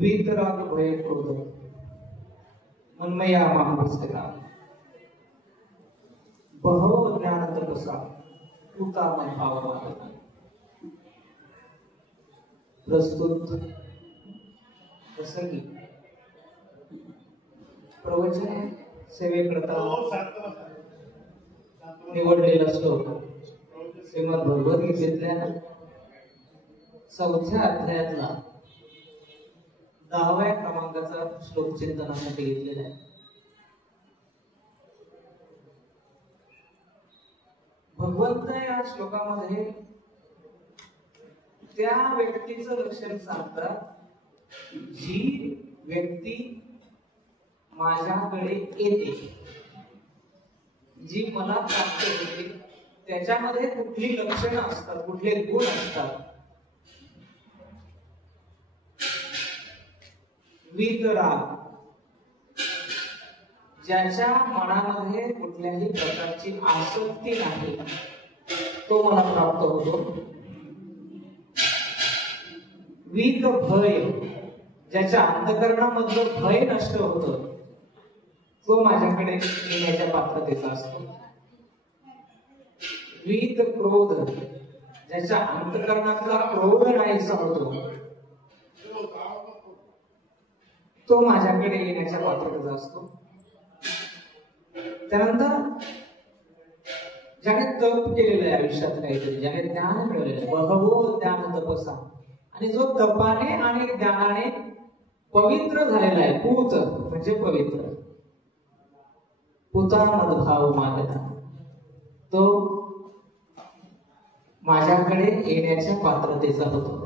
वीतराग भय क्रोध मन्मया मामस्तेना बहव ज्ञान तपसा पूता मन भाव मानना. प्रस्तुत प्रसंगी प्रवचन सेवेकरता निवडलेला श्लोक श्रीमद भगवद्गीतेतल्या 4थ्या अध्यायातला 10व्या क्रमांकाचा श्लोक चिंतनासाठी घेतलेला आहे. भगवंत या श्लोकामध्ये त्या व्यक्तीचं लक्षण सांगतात जी व्यक्ती माझ्याकडे येते, जी मला प्राप्त होते, त्याच्यामध्ये कुठली लक्षणं असतात, कुठले गुण असतात. वीतराग, ज्याच्या मनामध्ये कुठल्याही प्रकारची आसक्ती नाही, तो मला प्राप्त होतो. वीत भय, ज्याच्या अंतःकरणामधलं भय नष्ट होतं, तो माझ्याकडे येण्याच्या पात्रतेचा असतो. वीत क्रोध, ज्याच्या अंतःकरणातला क्रोध नाहीसा होतो, तो माझ्याकडे येण्याच्या पात्रतेचा असतो. त्यानंतर ज्याने तप केलेलं आहे आयुष्यात काहीतरी, ज्याने ज्ञान मिळवलेलं आहे, बहवो ज्ञान तपसा, आणि जो तपाने आणि ज्ञानाने पवित्र झालेला आहे, पूत म्हणजे पवित्र, पूता मदभाव मानना, तो माझ्याकडे येण्याच्या पात्रतेचा होतो.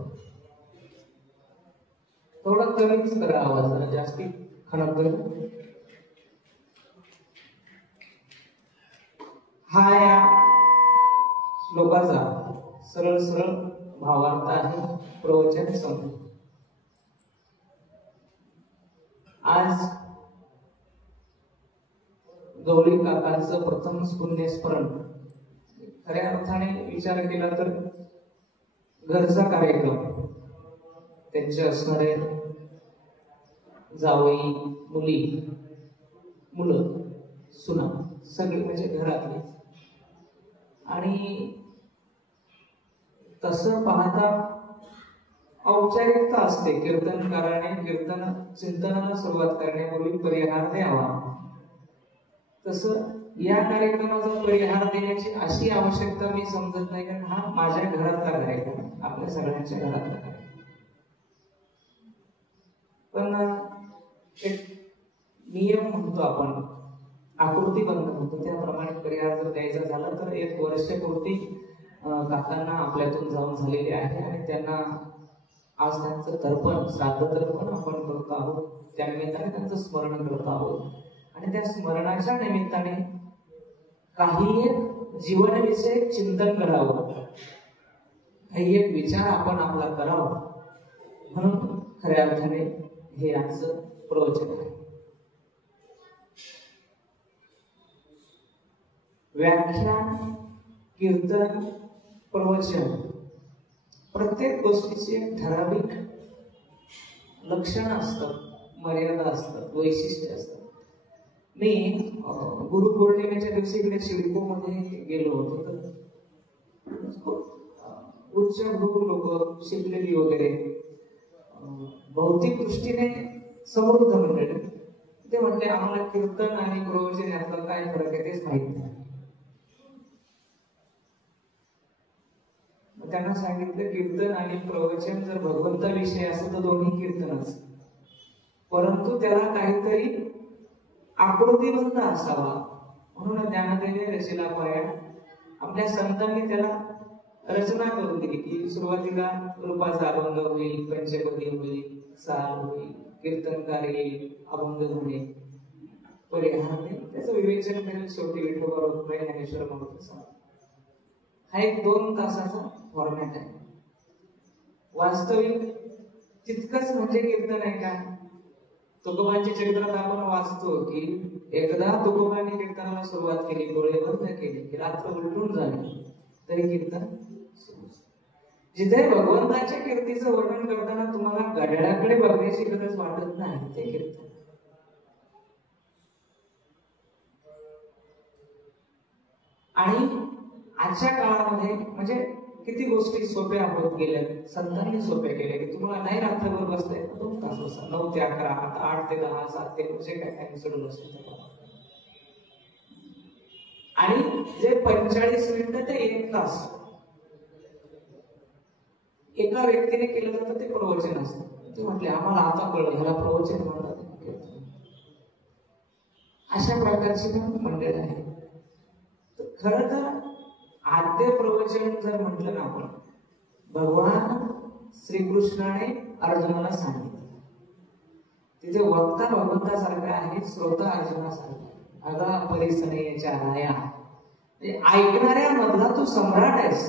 थोडा कमीच करा आवाज, जरा जास्ती खणक. हा या श्लोकाचा सरळ सरळ भावार्थ आहे. प्रवचन संपले. आज गवळी काकांचं प्रथम पुण्यस्मरण, खऱ्या अर्थाने विचार केला तर घरचा कार्यक्रम. त्यांचे असणारे जावई, मुली, मुलं, सुना, सगळे म्हणजे घरातले. आणि तसं पाहता औपचारिकता असते. कीर्तनकाराने कीर्तन चिंतनाला सुरुवात करण्यापूर्वी परिहार द्यावा. तसं या कार्यक्रमाचा परिहार देण्याची अशी आवश्यकता मी समजत नाही, कारण हा माझ्या घरातला कार्यक्रम, आपल्या सगळ्यांच्या घरातला कार्यक्रम. पण एक नियम म्हणतो आपण, आकृतीबंध म्हणतो, त्याप्रमाणे परिहार जर द्यायचा झाला तर 1 वर्षपूर्ती काकांना आपल्यातून जाऊन झालेले आहे आणि त्यांना आज त्यांचं तर्पण, श्राद्ध तर्पण आपण करत आहोत. त्या निमित्ताने त्यांचं स्मरण करत आहोत आणि त्या स्मरणाच्या निमित्ताने काही एक जीवनविषयक चिंतन करावं, काही एक विचार आपण आपला करावा, म्हणून खऱ्या अर्थाने हे आजचं प्रवचन आहे. व्याख्यान, कीर्तन, प्रवचन, प्रत्येक गोष्टीची एक ठराविक लक्षण असतात, मर्यादा असतात, वैशिष्ट्य असतात. मी गुरुपौर्णिमेच्या दिवशी इकडे सिडकोमध्ये गेलो होतो, तर उच्च भू लोक, शिकलेली वगैरे, भौतिक दृष्टीने समृद्ध मंडळी, ते म्हणते आम्हाला कीर्तन आणि प्रवचन यातला काय फरक आहे तेच माहित नाही. त्यांना सांगितलं कीर्तन आणि प्रवचन जर भगवंताविषयी असं तर दोन्ही कीर्तनच, परंतु त्याला काहीतरी आकृतीबंध असावा, म्हणून ज्ञानदेवे रचला पाया. आपल्या संतांनी त्याला रचना करून दिली की सुरुवातीला रूपाचा अभंग होईल, पंचपदी होईल, सार होईल, कीर्तनकार येईल, अभंग होणे, परिहार नाही, त्याचं विवेचन करेल. शेवटी विठोबा रुक्मिणी ज्ञानेश्वर म्हणून हा एक 2 तासाचा फॉर्मॅट आहे. वास्तविक तितकंच म्हणजे कीर्तन आहे का? तुकोबांच्या चरित्रात आपण वाचतो की एकदा तुकोबांनी कीर्तनाला सुरुवात केली, डोळे बंद केले की रात्र उलटून झाले तरी कीर्तन सुरू. जिथे भगवंताच्या कीर्तीचं वर्णन करताना तुम्हाला घड्याळाकडे बघण्याची गरज वाटत नाही ते कीर्तन. आणि आजच्या काळामध्ये म्हणजे किती गोष्टी सोप्या होत गेल्या, संतांनी सोप्या केल्या की तुम्हाला नाही रात्रभर बसता येत 2 तास बसा, 9 ते 11, 8 ते 10, 7 ते 9 जे काय शेड्यूल असेल. आणि जे 45 मिनिटं ते 1 तास एका व्यक्तीने केलं जातं ते प्रवचन असतं. ते म्हटले आम्हाला आता कळलं ह्याला प्रवचन म्हणतात. अशा प्रकारची मंडळ आहे. खर तर आद्य प्रवचन जर म्हटलं ना आपण, भगवान श्रीकृष्णाने अर्जुनाला सांगितलं. तिथे वक्ता भगवंतासारखा आहे, श्रोता अर्जुनासारखा. अगा परिसनयेच्या राया, ऐकणाऱ्या मधला तू सम्राट आहेस,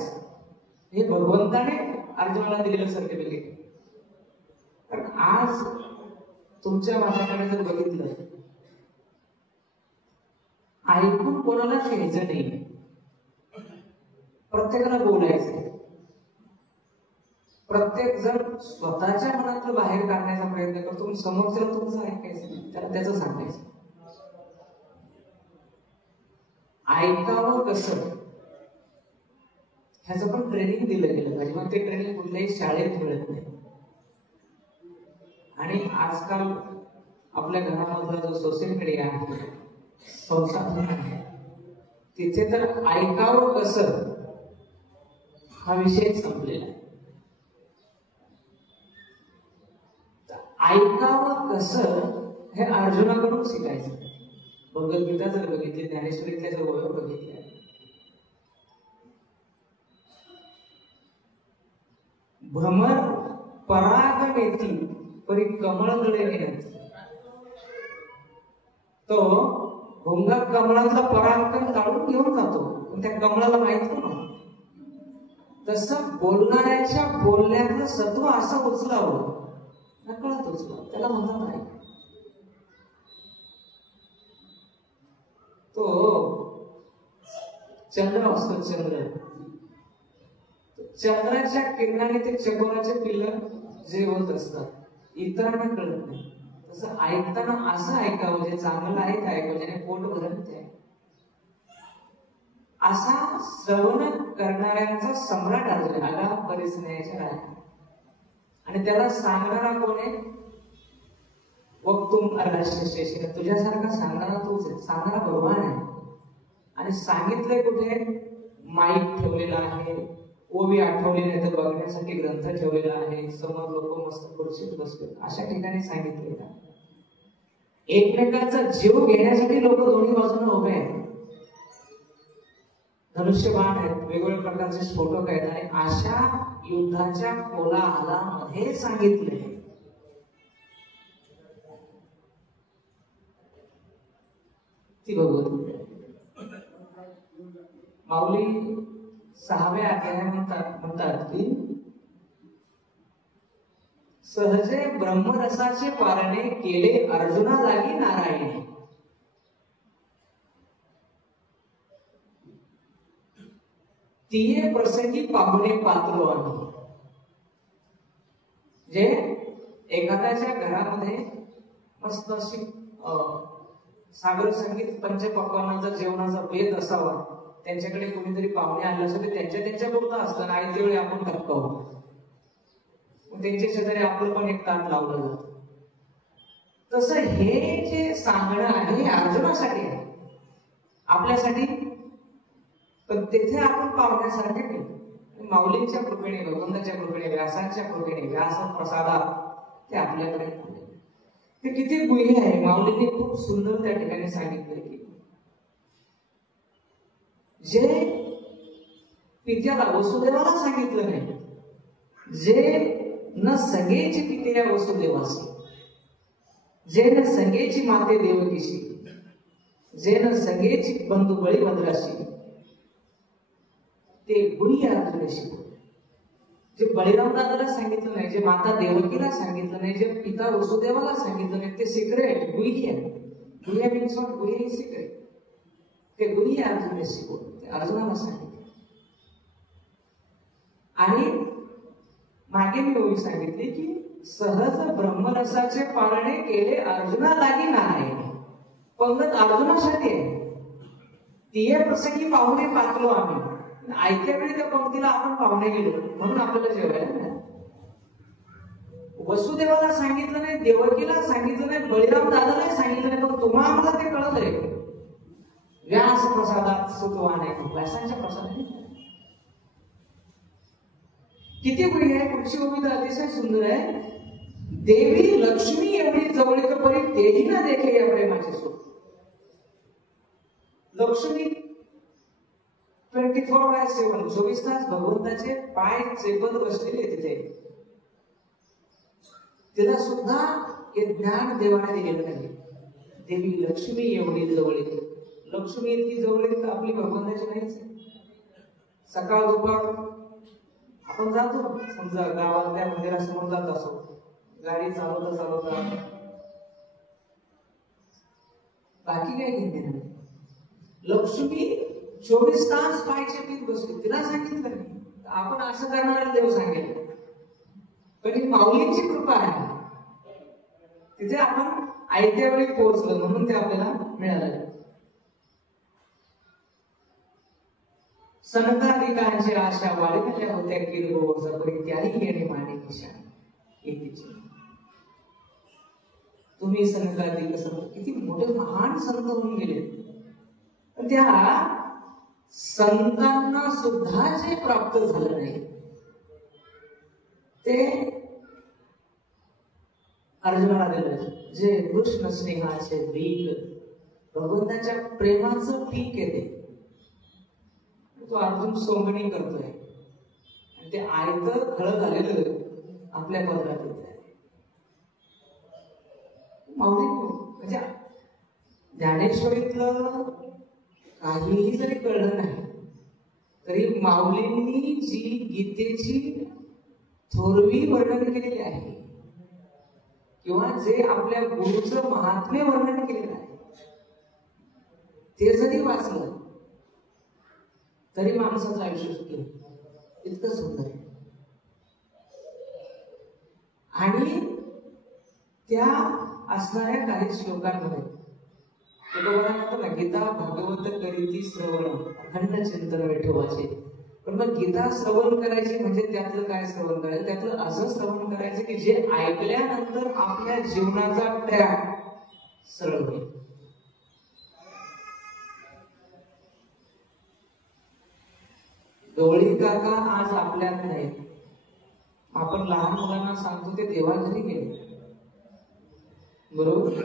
हे भगवंताने अर्जुनाला दिलेलं सर्टिफिकेट. कारण आज तुमच्या माझ्याकडे जर बघितलं, ऐकून कोणाला घ्यायचं नाही, प्रत्येकाला बोलायचं. प्रत्येक जण स्वतःच्या मनातलं बाहेर काढण्याचा प्रयत्न करतो, समोरच्याला तुमचं ऐकायचं नाही, त्याला त्याचं सांगायचं. ऐकावं कसं ह्याचं पण ट्रेनिंग दिलं गेलं पाहिजे. मग ते ट्रेनिंग कुठल्याही शाळेत मिळत नाही. आणि आजकाल आपल्या घरामधला जो सोशल मीडिया आहे, संसाधन आहे, तिथे तर ऐकावं कसं हा विषय संपलेला आहे. ऐकावं कसं हे अर्जुनाकडून शिकायचं. भगवद्गीता जर बघितली, ज्ञानेश्वरीतल्या जर ओळख बघितल्या, भ्रमर पराग नेती परी कमळगळे नेत. तो भुंगा कमळातला पराग काढून घेऊन जातो, पण त्या कमळाला माहित ना. तसं बोलणाऱ्याच्या बोलण्यातलं सत्व असं उचलावं, नकळत उचलावं, त्याला म्हणतात नाही. तो चंद्र असतो, चंद्राच्या किरणाने ते चकोराचे पिल्लं जेवत असतात, इतरांना कळत नाही. तसं ऐकताना असं ऐकावं जे चांगलं आहे ते ऐकावं, ज्याने पोट भरत ते. असा श्रवण करणाऱ्यांचा सम्राट अर्जुन, आला परिसनयाच्या राजा. आणि त्याला सांगणारा कोण आहे? वक्तुम अर्धाश्रेष्ठ, तुझ्यासारखा सांगणारा तूच आहे, सांगणारा भगवान आहे. आणि सांगितलंय कुठे? माईक ठेवलेला आहे, ओवी आठवली नाही तर बघण्यासाठी ग्रंथ ठेवलेला आहे, समोर लोक मस्त खुर्चीत बसले, अशा ठिकाणी सांगितलेलं आहे. एकमेकांचा जीव घेण्यासाठी लोक दोन्ही बाजूने उभे आहेत. धनुष्यबाण आहेत, वेगवेगळ्या प्रकारचे स्फोटक आहेत. आणि अशा युद्धाच्या कोलाहलामध्ये सांगितले ती भगवद्गीता. माऊली 6व्या अध्यायात म्हणतात की सहजे ब्रह्मरसाचे पारणे केले अर्जुना लागी नारायणी. तिये प्रसंगी पाहुणे पात्र आम्ही. जे एखाद्याच्या घरामध्ये मस्त अशी सागर संगीत पंचपक्वानाचा जेवणाचा बेत असावा, त्यांच्याकडे कोणीतरी पाहुणे आले असं ते त्यांच्या पुरतं असतं. आणि त्यावेळी आपण धक्का होतो, त्यांच्या शेजारी आपलं पण एक ताट लावलं जातं. तसं हे जे सांगणं आहे हे अर्जुनासाठी आहे, आपल्यासाठी. पण तिथे आपण पाहुण्यासारखे नाही. माऊलींच्या कृपेने, भगवंताच्या कृपेने, व्यासांच्या कृपेने, व्यास प्रसादात ते आपल्याकडे ते किती गुह्य आहे. माऊलींनी खूप सुंदर त्या ठिकाणी सांगितलं की जे पित्याला, वसुदेवाला सांगितलं नाही, जे न संगेची पित्या वसुदेवासी, जे न संगेची माते देवकीशी, जे न संगेची बंधू बळीभद्राशी, ते गुह्य अर्जुनाशी. जे बळीराम दादाला सांगितलं नाही, जे माता देवकीला सांगितलं नाही, जे पिता वसुदेवाला सांगितलं नाही, ते सिक्रेट गुह्य. गुह्य मीन्स व्हॉट? गुह्य इज सिक्रेट. ते गुह्य अर्जुनाशी बोल, ते अर्जुनाला सांगितलं. आणि मागे मी ओळी सांगितली की सहज ब्रह्मरसाचे पाळणे केले अर्जुना लागी नाही. पंगत अर्जुनासाठी आहे. तिये प्रसंगी पाहुणे पाचलो आम्ही. ऐक्या वेळी त्या पंक्तीला आपण पाहुणे गेलो म्हणून आपल्याला जेवायला मिळालं. वसुदेवाला सांगितलं नाही, देवकीला सांगितलं नाही, बळीराम दादाला सांगितलं नाही, पण तुम्हा आम्हाला ते कळलंय. व्यास प्रसादात सुतवाने, व्यासांच्या प्रसादाने किती गुढी आहे. पुढची कविता अतिशय सुंदर आहे. देवी लक्ष्मी एवढी जवळीक परी तेही ना देखे या प्रेमाचे सुख. लक्ष्मी 24/7 24 तास भगवंताचे पाय चेपत बसलेले तिथे. तिला सुद्धा हे ज्ञान देवाने दिलेलं नाही. देवी लक्ष्मी एवढी जवळीक. लक्ष्मी इतकी जवळीक आपली भगवंताची नाहीच. सकाळ दुपार आपण जातो, समजा गावातल्या मंदिरासमोर जात असो, गाडी चालवता चालवता, बाकी काय घेते नाही. लक्ष्मी 24 तास पायच्या पीठ बसली. तिला सांगितलं नाही, आपण असं करणारा देव सांगेल. पण ही माऊलींची कृपा आहे. तिथे आपण आयत्या वेळी पोहोचलो म्हणून ते आपल्याला मिळालं. संताधिकांची आशा वाढवल्या होत्या किरगोवर त्याही येणे माने निशाण येतीची. तुम्ही संताधिक संत किती मोठे महान संत होऊन गेले. त्या संतांना सुद्धा जे प्राप्त झालं नाही ते अर्जुनाला दिलं. जे कृष्ण स्नेहाचे बीज, भगवंताच्या प्रेमाचं पीक येते, तो अर्जुन सोंगणी करतोय. आणि ते आयतं खळत आलेलं आपल्या पदरात येत आहे. माऊली म्हणजे ज्ञानेश्वरीतलं काहीही जरी कळलं नाही तरी माऊलींनी जी गीतेची थोरवी वर्णन केलेली आहे किंवा जे आपल्या गुरुचं महात्म्य वर्णन केलेलं आहे ते जरी वाचलं तरी माणसाचं आयुष्य सुखी इतकं सुंदर आहे. आणि त्या असणाऱ्या काही श्लोकांमध्ये ना, गीता भागवत करीती श्रवण अखंड चिंतन विठोबाचे. पण मग गीता श्रवण करायची म्हणजे त्यातलं काय श्रवण करायचं? त्यातलं असं श्रवण करायचं की जे ऐकल्यानंतर आपल्या जीवनाचा ट्रॅक सरळ होईल. गवळी काका आज आपल्यात नाही. आपण लहान मुलांना सांगतो ते देवाघरी गेले, बरोबर?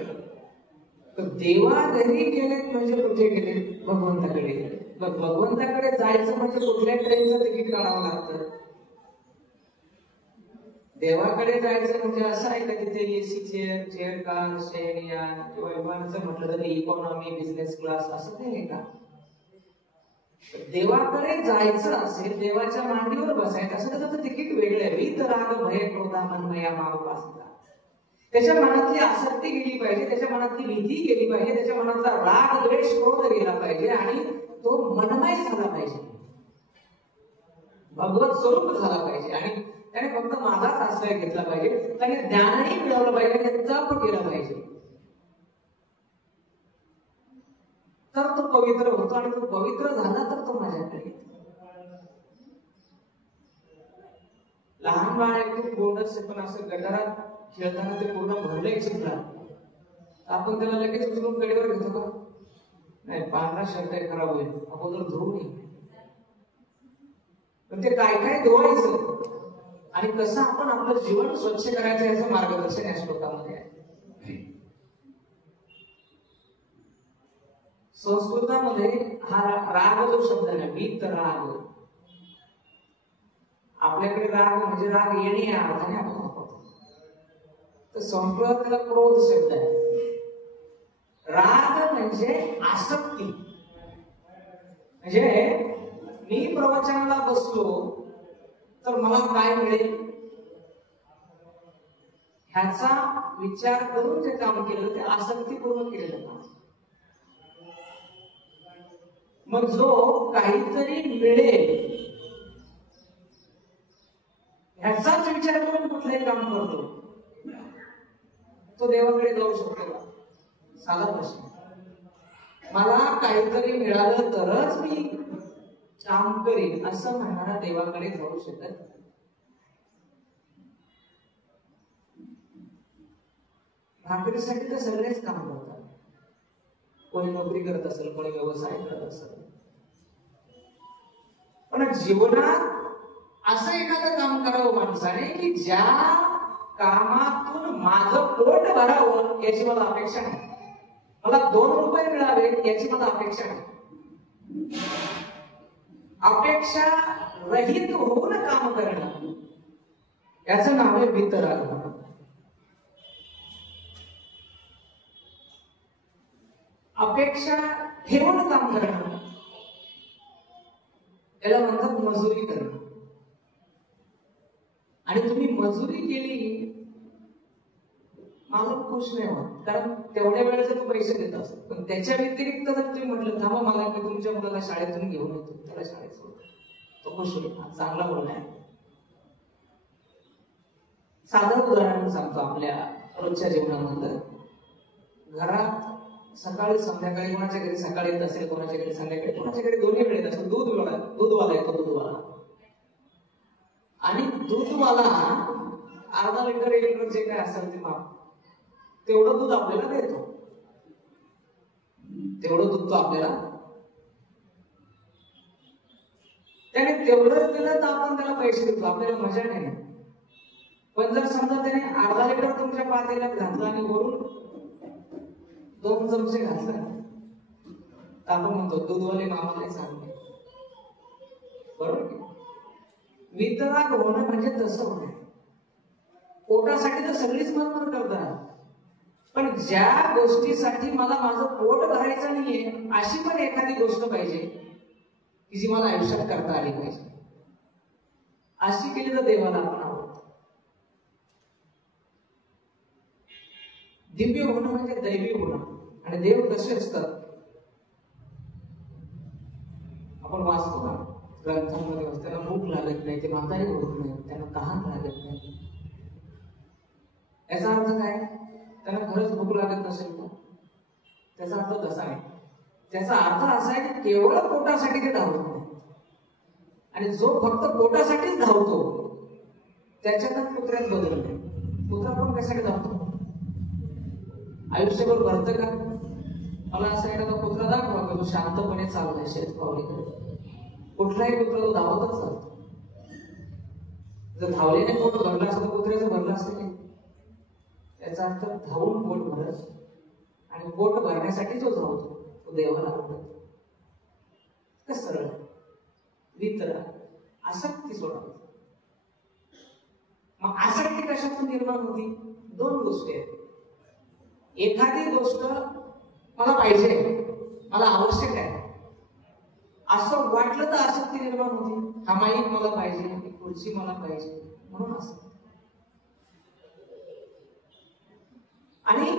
तर देवाघरी गेलेत म्हणजे कुठे गेले? भगवंताकडे गेले. भगवंताकडे जायचं म्हणजे कुठल्या ट्रेनचं तिकीट काढावं लागतं. देवाकडे जायचं म्हणजे असं आहे का तिथे एसी चेअर कार शयनयान किंवा विमानाचं म्हटलं तरी इकॉनॉमी बिझनेस क्लास असं काही आहे का? देवाकडे जायचं असेल, देवाच्या मांडीवर बसायचं असेल तर त्याचं तिकीट वेगळं आहे. वीत राग भय क्रोधा मनमया मावपासता. त्याच्या मनातली आसक्ती गेली पाहिजे, त्याच्या मनातली भीती गेली पाहिजे, त्याच्या मनातला राग द्वेष क्रोध गेला पाहिजे आणि तो मनमय झाला पाहिजे, भगवत स्वरूप झाला पाहिजे. आणि त्याने फक्त माझाच आश्रय घेतला पाहिजे, त्याने ज्ञानही मिळवलं पाहिजे, त्याने तप केलं पाहिजे. तर तो पवित्र होतो आणि तो पवित्र झाला तर तो माझ्याकडे येतो. लहान बाळ एकदम गोंडस पण असं गटारात खेळताना ते पूर्ण भरलंय चिखलात, आपण त्याला लगेच उचलून कडेवर घेतो का? नाही, पांढरा शर्ट खराब होईल, अगोदर धुवून नये. पण ते काय काय धुवायचं आणि कसं आपण आपलं जीवन स्वच्छ करायचं याचं मार्गदर्शन या श्लोकामध्ये आहे. संस्कृतामध्ये हा राग जो शब्द आहे, वीत राग, आपल्याकडे राग म्हणजे राग येणे या अर्थाने आपण वापरतो. तर संस्कृतात त्याला क्रोध शब्द आहे. राग म्हणजे आसक्ती. म्हणजे मी प्रवचनाला बसलो तर मला काय मिळेल ह्याचा विचार करून जे काम केलं ते आसक्तीपूर्ण केलेलं काम. मग जो काहीतरी मिळेल ह्याचाच विचार करून कुठलंही काम करतो तो देवाकडे जाऊ शकतो का? साधा प्रश्न. मला काहीतरी मिळालं तरच मी काम करेन असं म्हणणारा देवाकडे जाऊ शकत नाही. भाकरीसाठी तर सगळेच काम करतात. कोणी नोकरी करत असेल, कोणी व्यवसाय करत असेल, पण जीवनात असं एखादं काम करावं माणसाने की ज्या कामातून माझं पोट भरावं याची मला अपेक्षा नाही. मला 2 रुपये मिळावे याची मला अपेक्षा नाही. अपेक्षा रहित होऊन काम करणं याचं नाव आहे वितराग. अपेक्षा ठेवून काम करणं याला म्हणतात मजुरी करणं. आणि तुम्ही मजुरी केली मालक खुश नाही होत, कारण तेवढ्या वेळेचे तो पैसे देत असत. पण त्याच्या व्यतिरिक्त जर तुम्ही म्हटलं थांबा मला मी तुमच्या मुलाला शाळेतून घेऊन येतो, त्याला शाळेत सोडतो, तो खुश होईल. चांगला बोलणं आहे. साधं उदाहरण सांगतो आपल्या रोजच्या जीवनामधलं. घरात सकाळी संध्याकाळी, कोणाच्या घरी सकाळी येत असेल, कोणाच्या घरी संध्याकाळी, कोणाच्या घरी दोन्ही वेळेत असेल, दूधवाला येतो. दूधवाला आणि दूधवाला अर्धा लिटर 1 लिटर जे काय असेल ते माप तेवढं दूध आपल्याला देतो. तेवढं दूध तो आपल्याला, त्याने तेवढं दिलं तर आपण त्याला पैसे देतो, आपल्याला मजा नाही. पण जर समजा त्याने अर्धा लिटर तुमच्या पातेल्यात घातलं आणि वरून 2 चमचे घातलं तर आपण म्हणतो दूधवाले मामाला सांगले. बरोबर. वितराग होणं म्हणजे तसं होणं. पोटासाठी तर सगळीच मनमन करतात, पण ज्या गोष्टीसाठी मला माझं पोट भरायचं नाहीये अशी पण एखादी गोष्ट पाहिजे की जी मला आयुष्यात करता आली पाहिजे. अशी केली तर देवाला आपण आवडतो. दिव्य होणं म्हणजे दैवी होणं. आणि देव कसे असतात आपण वाचतो ना ग्रंथांमध्ये, त्यांना भूक लागत नाही, ते म्हातारी होत नाही, त्यांना तहान लागत नाही. याचा अर्थ काय? त्यांना खरंच भूक लागत नसेल तर त्याचा अर्थ तसा आहे. त्याचा अर्थ असा आहे की केवळ पोटासाठी ते धावतो. आणि जो फक्त पोटासाठीच धावतो त्याच्यातच कुत्र्यात बदल नाही. कुत्रा पण कशासाठी धावतो? आयुष्यभर भरतं का? मला असा एखादा कुत्रा दाखवा की तो शांतपणे चाललाय शेत पावलीकडे. कुठलाही कुत्रा तो धावतच चालतो. जर धावलेने पोट भरला असतं तर कुत्र्याचं भरलं असतं की. याचा अर्थ धावून पोट भरत आणि पोट भरण्यासाठी जो धावतो तो देवाला आवडतो. कसं सरळ वितरा आसक्ती सोडावी. मग आसक्ती कशातून निर्माण होती? 2 गोष्टी आहेत. एखादी गोष्ट मला पाहिजे, मला आवश्यक आहे असं वाटलं तर आसक्ती निर्माण होती. हा माईक मला पाहिजे, ही खुर्ची मला पाहिजे म्हणून आसक्ती. आणि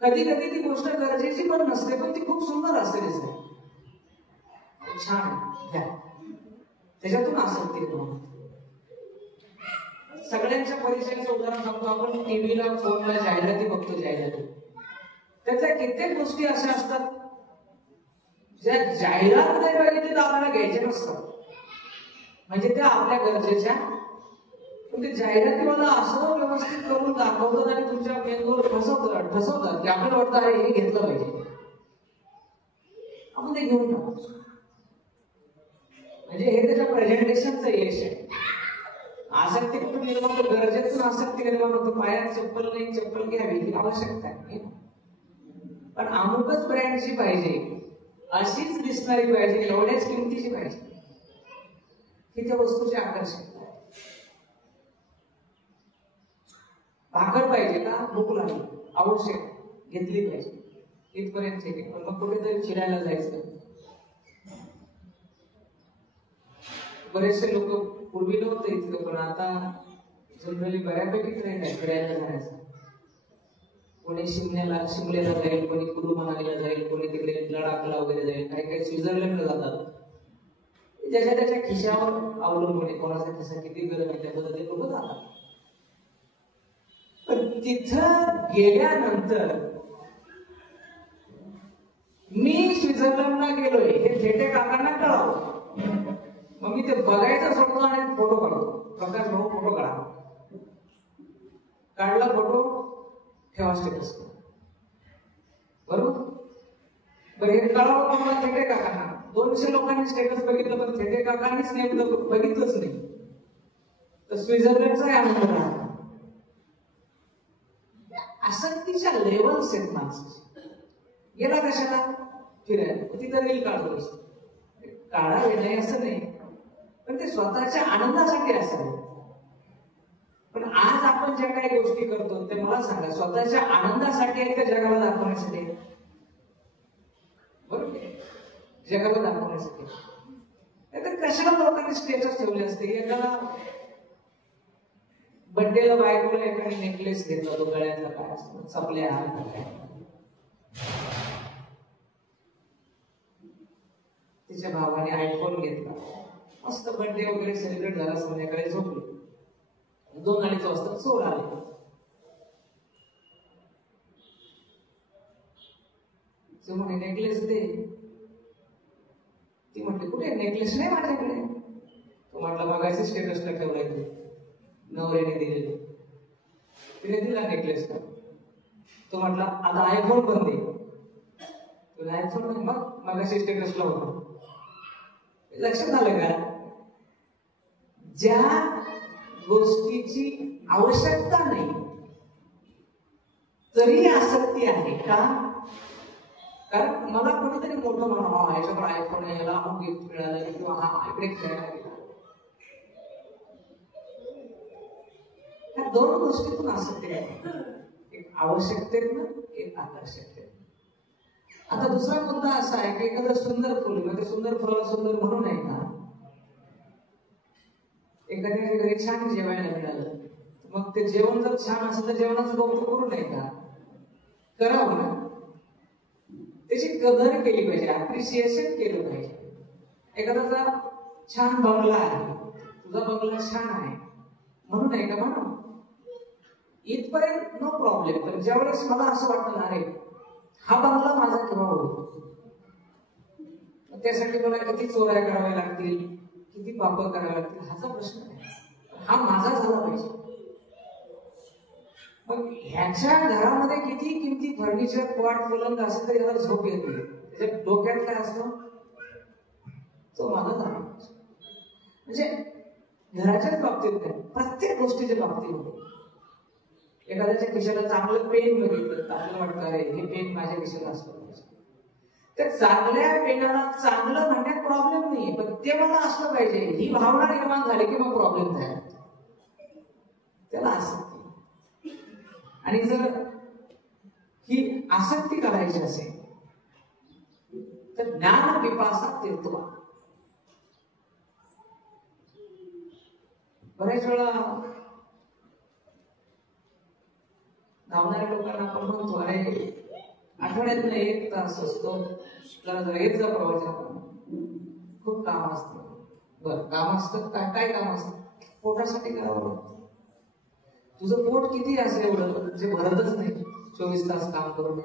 कधी कधी ती गोष्ट गरजेची पण नसते, पण ती खूप सुंदर असते, दिसते छान घ्या, त्याच्यातून आसक्ती निर्माण होते. सगळ्यांच्या परिचयाचं उदाहरण सांगतो. आपण टीव्हीला फोनला जाहिराती बघतो. जाहिराती त्याच्या कित्येक गोष्टी अशा असतात ज्या जाहिरात नाही पाहिजे तर आपल्याला घ्यायचे नसतात. म्हणजे त्या आपल्या गरजेच्या, पण ते जाहिरातीवाला असं व्यवस्थित करून दाखवतात आणि तुमच्या मेंदूवर ठसवतात की आपल्याला वाटतं अरे हे घेतलं पाहिजे, आपण ते घेऊन टाकू. म्हणजे हे त्याच्या प्रेझेंटेशनचं यश आहे. आसक्ती कुठून निर्माण होतो? गरजेतून आसक्ती निर्माण होतो. पायात चप्पल नाही, चप्पल घ्यावी ही आवश्यकता आहे, पण अमुकच ब्रँडची पाहिजे, अशीच दिसणारी पाहिजे, एवढ्याच किमतीची पाहिजे, ही त्या वस्तूची आकर्षकता आहे. भाकर पाहिजे का? भूक लागली, आवश्यक, घेतली पाहिजे, इथपर्यंत ठीक आहे. पण मग कुठेतरी फिरायला जायचं. बरेचसे लोक पूर्वी नव्हतं इतकं, पण आता जनरली बऱ्यापैकी ट्रेंड आहे फिरायला जाण्याचा. कोणी शिमल्याला जाईल, कोणी कुलू मनालीला जाईल, कोणी तिकडे लडाखला वगैरे जाईल, काही काही स्वित्झर्लंडला जातात. ज्याच्या त्याच्या खिशावर अवलंबून आहे, कोणाचा खिसा किती गरम आहे त्या पद्धतीने लोक जातात. पण तिथं गेल्यानंतर मी स्वित्झर्लंडला गेलोय हे थेटे काकांना कळावं. मग मी ते बघायचं सोडतो आणि फोटो काढतो. प्रकाश भाऊ फोटो काढला फोटो ठेवा स्टेटस बरोबर. बरं हे कळावं मला थेटे काकांना. 200 लोकांनी स्टेटस बघितलं पण थेटे काकांनीच नाही बघितलंच नाही. तर स्वित्झर्लंडचा आनंद राहतो. आसक्तीच्या लेवल्स आहेत माणसाचे. गेला कशाला फिरायला तिथं रील काढतो असतो. काढावे नाही असं नाही पण ते स्वतःच्या आनंदासाठी असावे. पण आज आपण ज्या काही गोष्टी करतो ते मला सांगा स्वतःच्या आनंदासाठी आहेत का जगाला दाखवण्यासाठी? बरोबर जगाला दाखवण्यासाठी. तर कशाला लोकांनी स्टेटस ठेवले असते? एकाला बड्डेला बायकोला एकाने नेकलेस घेतला तो गळ्यातला काय असतो चपल्या तिच्या भावाने आयफोन घेतला. मस्त बर्थडे वगैरे सेलिब्रेट झाला. संध्याकाळी झोपलो. 2-2:30 वाजता चोर आले. तो म्हणे नेकलेस दे. ती म्हटली कुठे? नेकलेस नाही माझ्याकडे. तो म्हटला बघायचं स्टेटसला ठेवलाय ते नवऱ्याने दिलेलं. तिने दिला नेकलेस. तो म्हटला आता आयफोन पण दे. तुला आयफोन नाही मग मगाशी स्टेटसला होतो. लक्षात आलं का? ज्या गोष्टीची आवश्यकता नाही तरी आसक्ती आहे का? कारण मला कोणीतरी मोठं म्हणावं ह्याच्याकडे आयफोन आहे याला अमुक गिफ्ट मिळालं किंवा हा इकडे खेळायला गेला. ह्या 2 गोष्टीतून आसक्ती आहे. एक आवश्यकतेतून एक आकर्षकतेतून. आता दुसरा मुद्दा असा आहे की एखादं सुंदर फुल म्हणजे सुंदर फुलाला सुंदर म्हणून आहे का? एखाद्या घरी छान जेवायला मिळालं मग ते जेवण जर छान असेल तर जेवणाचं कौतुक करू नये का? करावं ना. त्याची कदर केली पाहिजे. अप्रिशिएशन केलं पाहिजे. एखाद्याचा छान बंगला आहे तुझा बंगला छान आहे म्हणून आहे का? म्हणून इथपर्यंत नो प्रॉब्लेम. पण ज्यावेळेस मला असं वाटतं ना अरे हा बंगला माझा केव्हा होतो त्यासाठी मला किती चोऱ्या कराव्या लागतील किती पाप करावे लागतील ह्याचा प्रश्न नाही. हा माझा झाला पाहिजे. मग ह्याच्या घरामध्ये किती किमती फर्निचर पॉट पलंग असेल तर याला झोप येते. त्याच्या डोक्यात काय असतं तो माझा झाला पाहिजे. म्हणजे घराच्याच बाबतीत नाही प्रत्येक गोष्टीच्या बाबतीत. एखाद्याच्या खिशाला चांगलं पेन बघितलं तर आपल्याला वाटतं अरे हे पेन माझ्या खिशाला असलं पाहिजे. त्या चांगल्या पेनाला चांगलं म्हणण्यात प्रॉब्लेम नाहीये पण ते मला असलं पाहिजे ही भावना निर्माण झाली की मग प्रॉब्लेम तयार होतो. त्याला आसक्ती. आणि जर ही आसक्ती करायची असेल तर ज्ञान पिपासा तीर्थवा. बऱ्याच वेळा धावणाऱ्या लोकांना आपण म्हणतो अरे आठवड्यातून 1 तास असतो जरा येत जा प्रवचन. खूप काम असतं. बरं काम असतं काय काम असतं? पोटासाठी करावं लागतं. तुझं पोट किती असेल एवढं जे भरतच नाही 24 तास काम करून.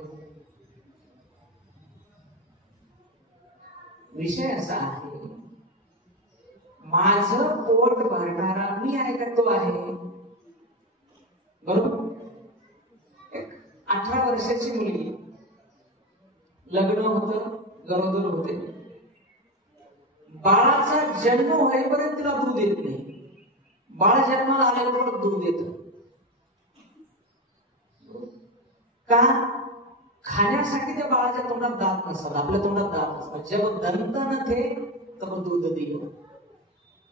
विषय असा आहे माझं पोट भरणारा मी आहे का तो आहे? बरोबर. 18 वर्षाची मुलगी लग्न होतं गरोदर होते. बाळाचा जन्म होईपर्यंत तिला दूध येत नाही. बाळ जन्माला आल्यावर दूध येतं का? खाण्यासाठी त्या बाळाच्या तोंडात दात नसतात. आपल्या तोंडात दात नसतात. जेव्हा दंत नथे तेव्हा दूध देतो.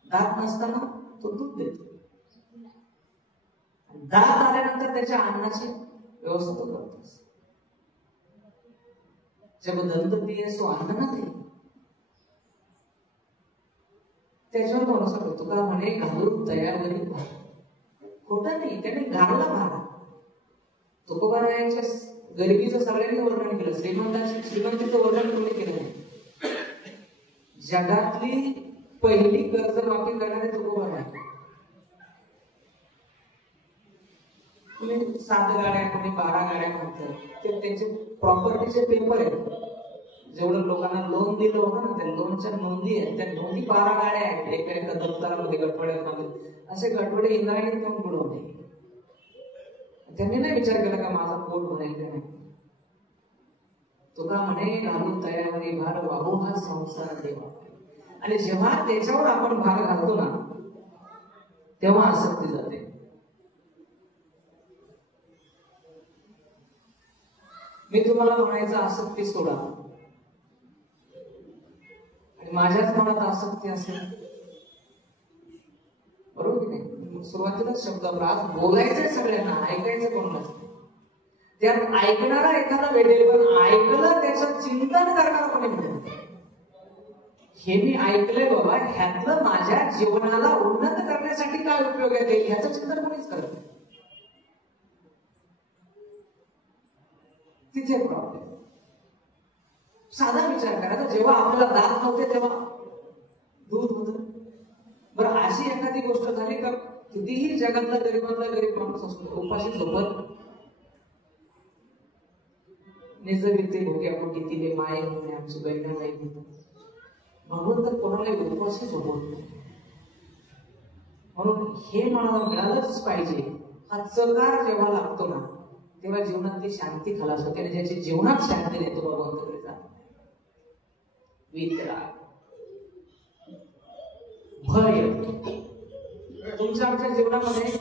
दात नसताना तो दूध देतो. दात आल्यानंतर त्याच्या अन्नाची व्यवस्था तो करतोस. जब दंत दिए सो अन्न न दे. त्याच्यावर भरोसा करतो का म्हणे घालून तयार करीत खोटं नाही. त्याने घालला भाडा. तुकोबारायांच्या गरिबीचं सगळ्यांनी वर्णन केलं. श्रीमंतीचं वर्णन कोणी केलं नाही. जगातली पहिली कर्जमाफी करणारे तुकोबाराय. तुम्ही 7 गाड्या कोणी 12 गाड्या म्हणतात, ते त्यांचे प्रॉपर्टीचे पेपर आहेत. जेवढं लोकांना लोन दिलं होतं ना, त्या लोनच्या नोंदी आहेत, त्या नोंदी 12 गाड्या आहेत. एका दप्तरामध्ये गडबड्यामध्ये असे गडबडे इंद्रायणी घेऊन बुडवले. त्यांनी नाही विचार केला का माझा पोट भरायचं नाही. तुका म्हणे घालून तयारी भार वाहू हा संसार देवा. आणि जेव्हा त्याच्यावर आपण भार घालतो ना, तेव्हा आसक्ती जाते. मी तुम्हाला म्हणायचं आसक्ती सोडा, आणि माझ्याच मनात आसक्ती असेल, बरोबर की नाही? सुरुवातीलाच शब्द आज बोलायचंय सगळ्यांना, ऐकायचं कोण नसतं. त्यात ऐकणारा एखादा भेटेल, पण ऐकलं त्याचं चिंतन करणारा कोणी भेटेल. हे मी ऐकलंय बाबा, ह्यातलं माझ्या जीवनाला उन्नत करण्यासाठी काय उपयोग आहे ह्याचं चिंतन कोणीच करत नाही. तिथे प्रॉब्लेम. साधा विचार करा, जेव्हा आपल्याला दात नव्हते तेव्हा दूध होतं. बरं, अशी एखादी गोष्ट झाली का कितीही जगातला गरीब माणूस असतो, उपाशी झोपत निजविते भोग्या पोटी तिले माये होणे आमची बहिणा नाही होत. म्हणून तर कोणाला उपाशी झोपत. म्हणून हे मला मिळालंच पाहिजे. हा चकार जेव्हा लागतो ना, तेव्हा जीवनातली शांती खलास होते. आणि ज्याची जीवनात शांती देतो भगवंताकडे जा. वितराग, भय. तुमच्या आमच्या जीवनामध्ये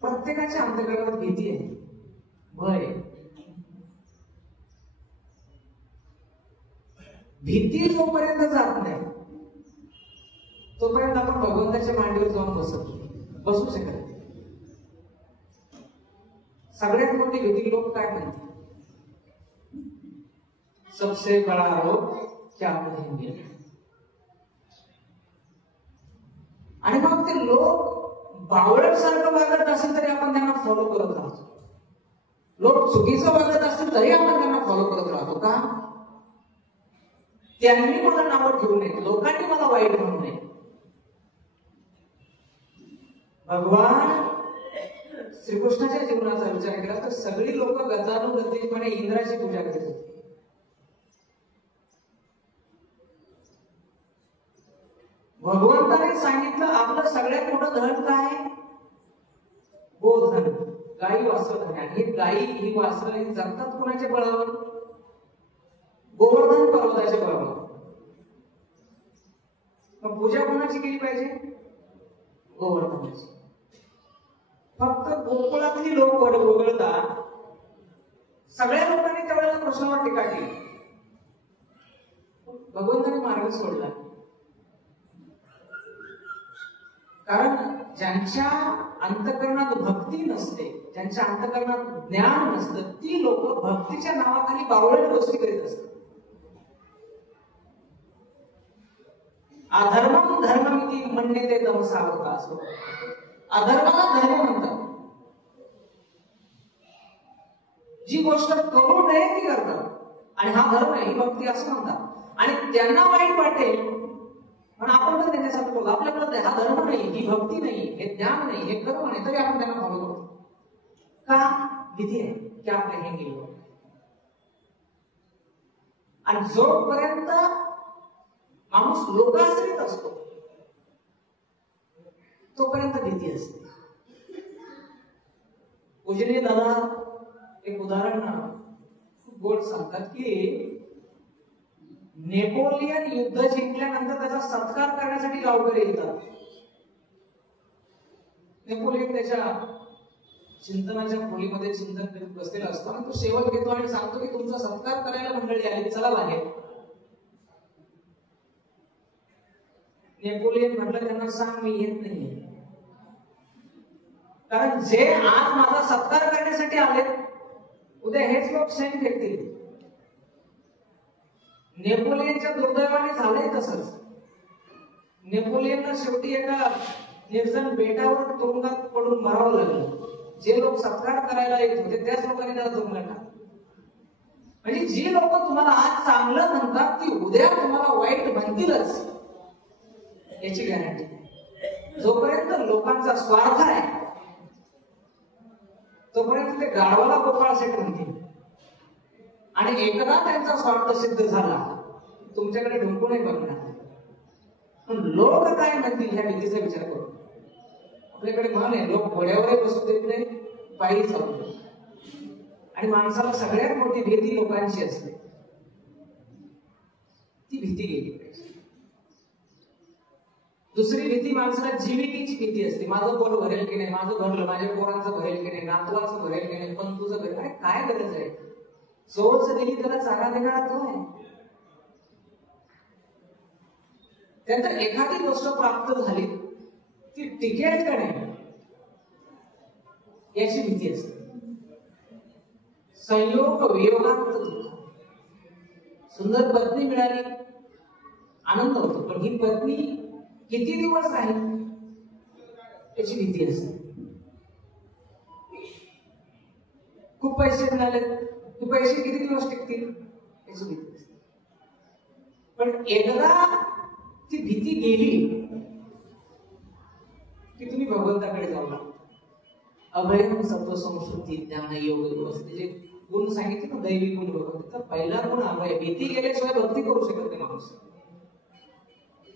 प्रत्येकाच्या अंतर्गत भीती आहे, भय. भीती जोपर्यंत जात नाही तोपर्यंत आपण भगवंताच्या मांडीवर जाऊन बसू शकत नाही. सगळ्यात मोठी भीती लोक काय म्हणतात, सबसे बडा रोग क्या कहेंगे. आणि मग ते लोक बावळट सारखं वागत असेल तरी आपण त्यांना फॉलो करत राहतो. लोक चुकीचं वागत असतील तरी आपण त्यांना फॉलो करत राहतो. का? त्यांनी मला नावं ठेवू नये, लोकांनी मला वाईट म्हणू नये. भगवान श्रीकृष्णाच्या जीवनाचा विचार केला तर सगळी लोक गतानुगतिकपणे इंद्राची पूजा करत होती. भगवंताने सांगितलं आपलं सगळ्यात मोठं धन काय? गोधन, गाई वासरं धन. आणि गाई ही वासरं ही जगतात कोणाच्या बळावर? गोवर्धन पर्वताच्या बळावर. मग पूजा कोणाची केली पाहिजे? गोवर्धनाची. फक्त गोकुळातली लोक वगळता सगळ्या लोकांनी त्यावेळेला कृष्णावर टीका केली. भगवंताने मार्ग सोडला. कारण ज्यांच्या अंतःकरणात भक्ती नसते, ज्यांच्या अंतःकरणात ज्ञान नसतं, ती लोक भक्तीच्या नावाखाली बावळट गोष्टी करीत असतात. अधर्मम धर्ममिती म्हणणे ते तमसावता असो. अधर्माला धर्म म्हणतात. जी गोष्ट करू नये ती करतात आणि हा धर्म आहे, ही भक्ती असं म्हणतात. आणि त्यांना वाईट वाटेल पण आपण तर त्यांच्यासाठी बोलतो. आपल्याकडे हा धर्म नाही, ही भक्ती नाही, हे ज्ञान नाही, हे कर्म नाही, तरी आपण त्यांना फॉलो करतो. का? भीती आहे की आपले हे गेलो. आणि जोपर्यंत माणूस लोकाश्रित असतो तोपर्यंत भीती असते. पूजनीय दादा एक उदाहरण खूप गोड सांगतात की नेपोलियन युद्ध जिंकल्यानंतर त्याचा सत्कार करण्यासाठी गावकरी येतात. नेपोलियन त्याच्या चिंतनाच्या खोलीमध्ये चिंतन करीत बसलेला असतो आणि तो शेवट घेतो आणि सांगतो की तुमचा सत्कार करायला मंडळी आली, चला बाहेर. नेपोलियन म्हटलं त्यांना, सांग मी येत नाही. कारण जे आज माझा सत्कार करण्यासाठी आले उद्या हेच लोक सैन फेकतील. नेपोलियनच्या दुर्दैवाने झालंय तसंच. नेपोलियनला शेवटी एका निर्जन बेटावर तुरुंगात पडून मरावं लागलं. जे लोक सत्कार करायला येत होते त्याच लोकांनी त्याला तुरुंगात टाकलं. म्हणजे जी लोक तुम्हाला आज चांगलं म्हणतात ती उद्या तुम्हाला वाईट म्हणतीलच याची गॅरंटी. जोपर्यंत लोकांचा स्वार्थ आहे तोपर्यंत ते गाढवाला गोपाळ सेठ म्हणतील. आणि एकदा त्यांचा स्वार्थ सिद्ध झाला तुमच्याकडे ढुंकूनही बघणार. पण लोक काय म्हणतील ह्या भीतीचा विचार करू. आपल्याकडे म्हण आहे, लोक घोड्यावरही बसू देत नाही, पायी चालू देत. आणि माणसाला सगळ्यात मोठी भीती लोकांची असते, ती भीती गेली पाहिजे. दुसरी भीती माणसाला जीविकेची भीती असते. माझं पोट भरेल की नाही, माझं भरलं, माझ्या पोरांचं भरेल की नाही, नातवाचं भरेल की नाही, पण तुझं भरेल. अरे काय गरज आहे, चोच दिली त्याला चारा देणार तो आहे. त्यानंतर एखादी गोष्ट प्राप्त झाली ती टिकेल का नाही याची भीती असते. संयोग वियोगात दुःख. सुंदर पत्नी मिळाली, आनंद होतो, पण ही पत्नी किती दिवस राहील याची भीती असते. खूप पैसे मिळाले, तू पैसे किती दिवस टिकतील याची भीती असते. पण एकदा ती भीती गेली की तुम्ही भगवंताकडे जाऊ लागता. अभयम सत्व संस्कृती ज्ञान योग व्यवस्थित जे गुण सांगितले ना, दैवी गुण भगवंत, तर पहिला गुण अभय. भीती गेल्याशिवाय भक्ती करू शकत नाही माणूस.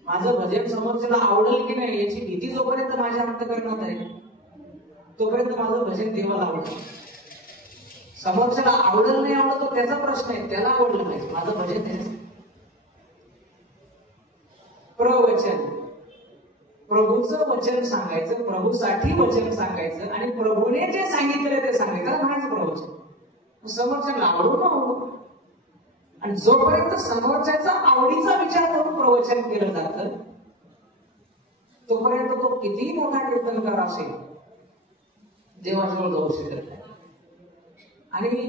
माझं भजन समोरच्याला आवडेल की नाही याची भीती जोपर्यंत माझ्या अंतःकरणात आहे तोपर्यंत माझं भजन देवाला आवडेल. समोरच्याला आवडेल नाही आवडतो त्याचा प्रश्न आहे, त्याला आवडलं पाहिजे, माझं भजन द्यायचं. प्रवचन, प्रभूचं वचन सांगायचं, प्रभूसाठी वचन सांगायचं आणि प्रभूने जे सांगितलं ते सांगायचं म्हणायचं प्रवचन. समोरच्याला आवडू ना आवडू. आणि जोपर्यंत समोरच्याचा आवडीचा विचार करून प्रवचन केलं जातं तोपर्यंत तो कितीही मोठा कीर्तनकार असेल देवाजवळ जाऊ शकत नाही. आणि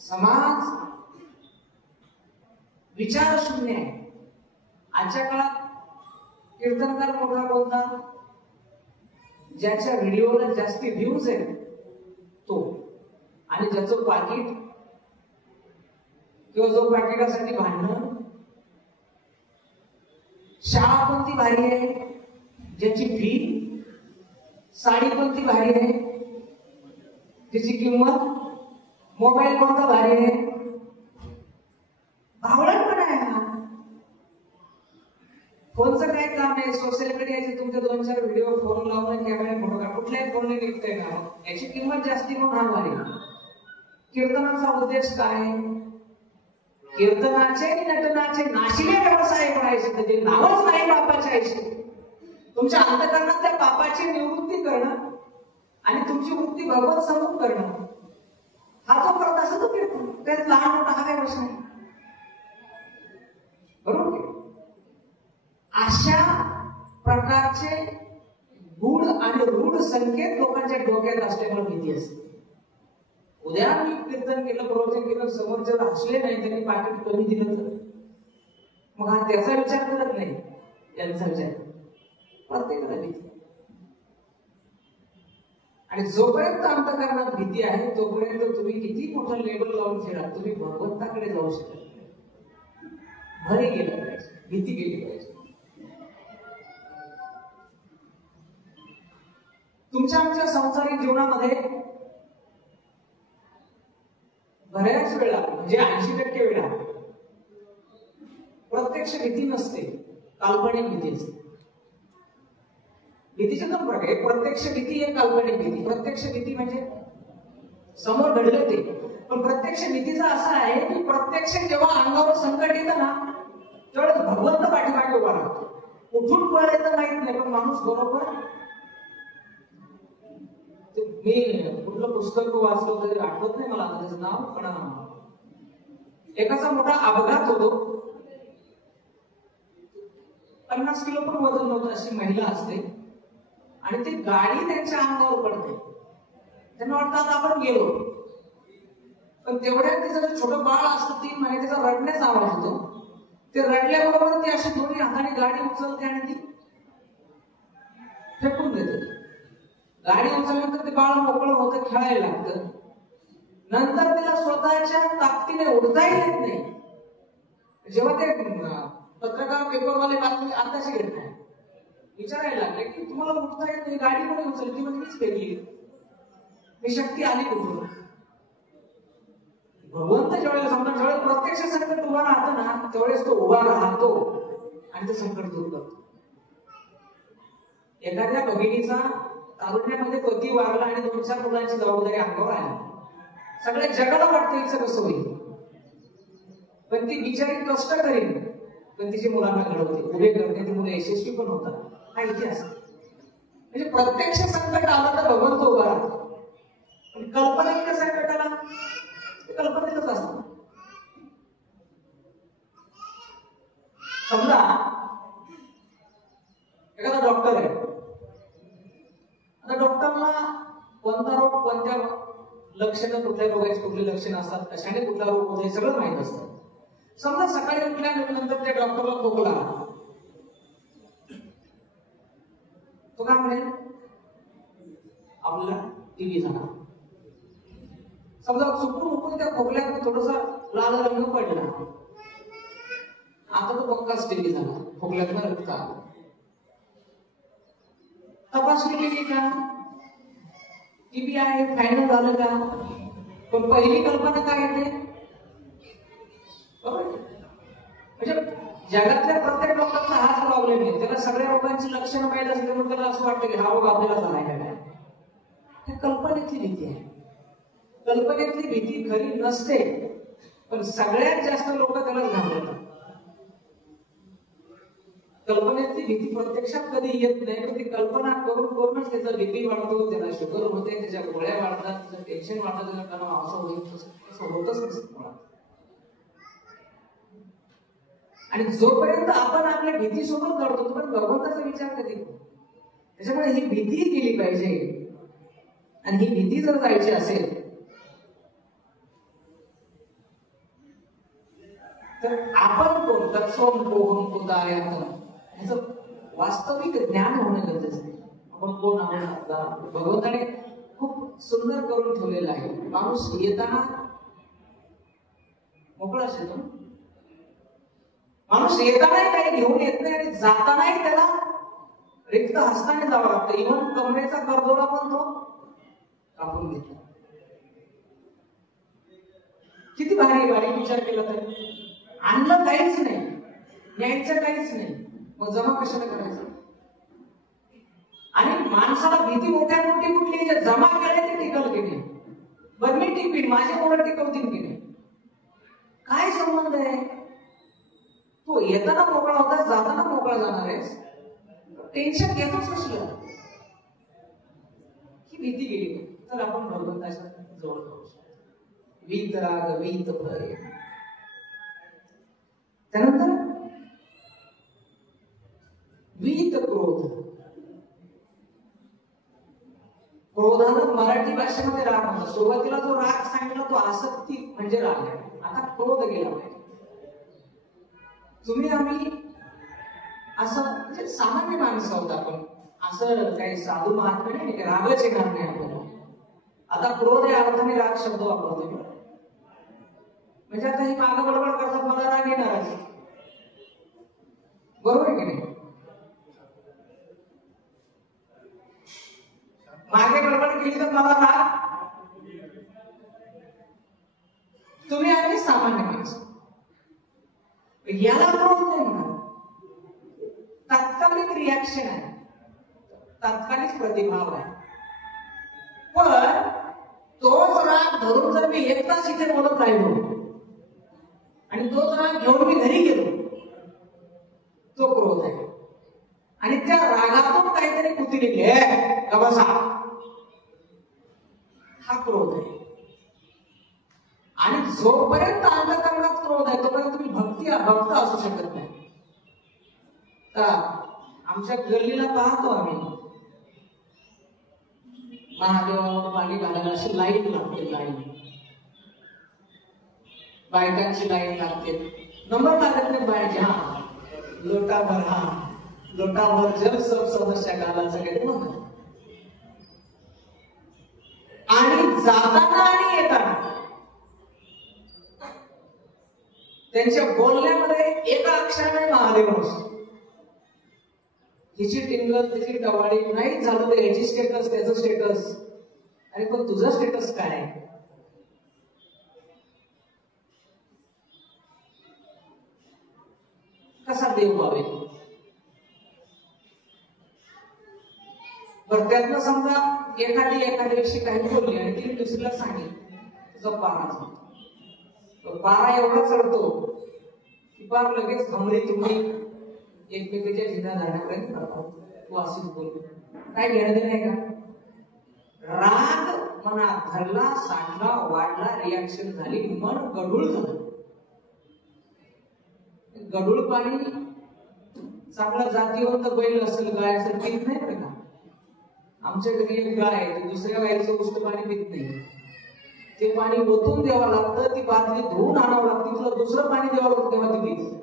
समाज विचार शून्य आहे. आजच्या काळात कीर्तनकार मोठा बोलतात, ज्याच्या व्हिडिओला जास्ती व्ह्यूज आहेत तो, आणि ज्याचं पाकिट किंवा जो पाकिटासाठी भांडणं. शाळा कोणती भारी आहे, ज्याची फी, साडी कोणती भारी आहे, त्याची किंमत, मोबाईल कोणता भारी आहे. भावळटपणा आहे हा. फोनचं काय काम आहे, सोशल मीडियाचे तुमचे 2-4 व्हिडिओ फोन लावून कॅमेरा फोटो का, कुठल्याही फोनने निघतंय ना, याची किंमत जास्ती म्हणून हा भारी. कीर्तनाचा उद्देश काय, कीर्तनाचे नटनाचे नाशिले व्यवसाय करायचे, म्हणजे नावच नाही बापाच्या आईशी. तुमच्या अंतःकरणात त्या पापाची निवृत्ती करणं आणि तुमची वृत्ती भगवत समोर करणं, हा जो करत असतो तो कीर्तन. त्यात लहान मोठा हा काय प्रश्न आहे, बरोबर. अशा प्रकारचे गूढ आणि रूढ संकेत लोकांच्या डोक्यात असल्यामुळे भीती असते. उद्या मी कीर्तन केलं, प्रवचन केलं, समोरच्याला हसले नाही, त्यांनी पाकिट कमी दिलं तर मग हा त्याचा विचार करत नाही, त्यांचा विचार. प्रत्येकाला भीती. आणि जोपर्यंत अंतःकरणात भीती आहे तोपर्यंत तुम्ही किती मोठं लेबल लावून खेळा, तुम्ही भगवंताकडे जाऊ शकत नाही. भरी गेलं पाहिजे, भीती गेली पाहिजे. तुमच्या आमच्या सांसारिक जीवनामध्ये बऱ्याच वेळा, म्हणजे 80% वेळा प्रत्यक्ष भीती नसते, काल्पनिक भीती असते. भीतीचे 2 प्रकार, एक प्रत्यक्ष भीती, एक काल्पनिक भीती. प्रत्यक्ष भीती म्हणजे समोर घडलं ते, पण प्रत्यक्ष भीतीचा असा आहे की प्रत्यक्ष जेव्हा अंगावर संकट येतं ना तेवढं भगवंत पाठीमागे उभा राहतो. कुठून पळ येतं माहित नाही, पण माणूस बरोबर. मी कुठलं पुस्तक वाचलं तरी आठवत नाही मला त्याचं नाव, पण एकाचा मोठा अपघात होतो, 50 किलो पण वजन होतं, अशी महिला असते आणि ती गाडी त्यांच्या अंगावर पडते. त्यांना वाटतं आता आपण गेलो, पण तेवढ्यात तिचं जर छोटं बाळ असतं 3 महिन्याचा, रडण्याचा आवाज होतो. ते रडल्याबरोबर ती अशी दोन्ही हाताने गाडी उचलते आणि ती फेकून देते. गाडी उचलल्यानंतर ते बाळ मोकळं होतं, खेळायला लागतं. नंतर तिला स्वतःच्या ताकदीने उडताही येत नाही. जेव्हा ते पत्रकार पेपरवाले बातमी आताशी घेत नाही, विचारायला लागले की तुम्हाला उठता येत नाही, गाडी कोणी उचलली? ती म्हणजे मीच फेकली. ही शक्ती आली कुठून? भगवंत ज्यावेळेला समजा ज्यावेळेस प्रत्यक्ष संकट उभा राहतो ना, त्यावेळेस तो उभा राहतो आणि ते संकट दूर करतो. एखाद्या भगिनीचा तारुण्यामध्ये पती वारला आणि 2-4 मुलांची जबाबदारी अंगावर आली, सगळ्या जगाला वाटतं हिचं कसं होईल, पण ती बिचारी कष्ट करेल, पण तिची मुलांना घडवते, उभे करते, ती मुलं यशस्वी पण होतात. हा इतिहास. म्हणजे प्रत्यक्ष संकट आलं तर भगवंत उभा राहतो. पण कल्पनेच्या संकटाला कल्पनेतच असतं. समजा एखादा डॉक्टर आहे, आता डॉक्टरला कोणता रोग, कोणत्या लक्षणं, कुठल्या रोगाची कुठली लक्षणं असतात, कशाने कुठला रोग होतो हे सगळं माहित असतं. समजा सकाळी उठल्यानंतर त्या डॉक्टरला खोकला, तो काय म्हणेल, आपल्याला टीबी झाला. समजा चुकून उकून त्या खोकल्यात थोडस लाल रंग पडला, आता तो पक्काच टीबी झाला, खोकल्यातनं रक्त आलं. तपासणी केली का, टीबी आहे, फायनल झालं का? पण पहिली कल्पना काय येते, म्हणजे जगातल्या प्रत्येक डॉक्टरचा हाच प्रॉब्लेम आहे. त्याला सगळ्या रोगांची लक्षणं माहित असल्यामुळे त्याला असं वाटतं की हा रोग आपल्याला झालाय का काय. हे कल्पनेतली भीती आहे. कल्पनेतली भीती खरी नसते, पण सगळ्यात जास्त लोक त्याला घाबरतात. कल्पनेतली भीती प्रत्यक्षात कधी येत नाही, पण ती कल्पना करून करूनच त्याचा बीपी वाढतो, त्याला शुगर होते, त्याच्या गोळ्या वाढतात, त्याचं टेन्शन वाढतं, त्याला तणाव असं होईल, तसं होतच नसतं. आणि जोपर्यंत आपण आपल्या भीतीसोबत लढतो तोपर्यंत भगवंताचा विचार कधी करतो. त्याच्यामुळे ही भीती गेली पाहिजे. आणि ही भीती जर जायची असेल तर आपण कोण, तत्सम कोण उदाहरण, याचं वास्तविक ज्ञान होणं गरजेचं आहे. आपण कोण आहोत, भगवंताने खूप सुंदर करून ठेवलेलं आहे. माणूस येताना मोकळाच येतो, माणूस येतानाही काही घेऊन येत नाही आणि जातानाही त्याला रिक्त हस्ताने जावं लागतं. इव्हन कमरेचा करदोरा पण तो कापून घेतला. किती भारी भारी विचार केला तर आणलं काहीच नाही, न्यायचं काहीच नाही, मग जमा कशाला करायचं? आणि माणसाला भीती मोठ्या मोठी कुठली, जे जमा केले ते टिकल की नाही, बरं मी टिकवीन, माझे पोरं टिकवतील की नाही, काय संबंध आहे? तो येताना मोकळा होता, जाताना मोकळा जाणार आहेस, टेन्शन घेतोच कसलं? ही भीती गेली तर आपण भगवंताच्या जवळ जाऊ शकतो. वीतराग वीत भय. त्यानंतर वीत क्रोध. क्रोधाला मराठी भाषेमध्ये राग म्हणतात. सुरुवातीला जो राग सांगितला तो आसक्ती म्हणजे राग आहे. आता क्रोध गेला पाहिजे. तुम्ही आम्ही असं म्हणजे सामान्य माणसं आहोत आपण, असं काही साधू महात्मा नाही की रागच येणार नाही आपल्याला. आता क्रोध या अर्थाने राग शब्द वापरतोय, म्हणजे आता ही मागं बडबड करतात, मला राग येणारच, बरोबर की नाही? मागे बडबड केली तर मला राग. तुम्ही आम्ही सामान्य माणसं, याला क्रोध नाही म्हणा, तात्कालिक रिॲक्शन आहे, तात्कालिक प्रतिभाव आहे. पण तोच राग धरून जर मी 1 तास इथे बोलत राहिलो आणि तोच राग घेऊन मी घरी गेलो, तो क्रोध आहे. आणि त्या रागातून काहीतरी कुती निघली का बसा, हा क्रोध आहे. आणि जोपर्यंत अंतःकरणात क्रोध आहे तोपर्यंत तुम्ही भक्त असू शकत नाही. आमच्या गल्लीला पाहतो आम्ही, महादेवावर पाणी घालायला अशी लाईन लागते, लाईन बायकांची लाईन लागते, नंबर लागत नाही बायच्या, हा लोटाभर, हा लोटाभर जल सब समस्या कालाचं काही म्हणतात. आणि जाताना आणि येताना त्यांच्या बोलण्यामध्ये एका अक्षराने महादेव असतो. हिची टिंगल, तिची टवाळी नाही झालं तर ह्याची स्टेटस, त्याचं स्टेटस, अरे पण तुझं स्टेटस काय आहे? कसा देव व्हावे? बरं त्यातनं समजा एखाद्याविषयी काही बोलली आणि ती दुसरीला सांगितलं, तुझा पारा एवढा चढतो की पार लगेच घमरी तुम्ही एकमेकांच्या जिना जाण्यापर्यंत करतात. तू अशीच बोल, काय घेणं नाही का? राग मनात धरला, साठला, वाढला, रिॲक्शन झाली, मन गढूळ झालं. गढूळ पाणी चांगला जातीवंत बैल असेल, गाय असेल, पीत नाही बरं का. आमच्या घरी एक गाय आहे, दुसऱ्या गायचं उष्ट पाणी पीत नाही. ते पाणी ओतून द्यावं लागतं, ती बादली धुवून आणावं लागतं, तुला दुसरं पाणी द्यावं लागतं, तेव्हा ती पीत.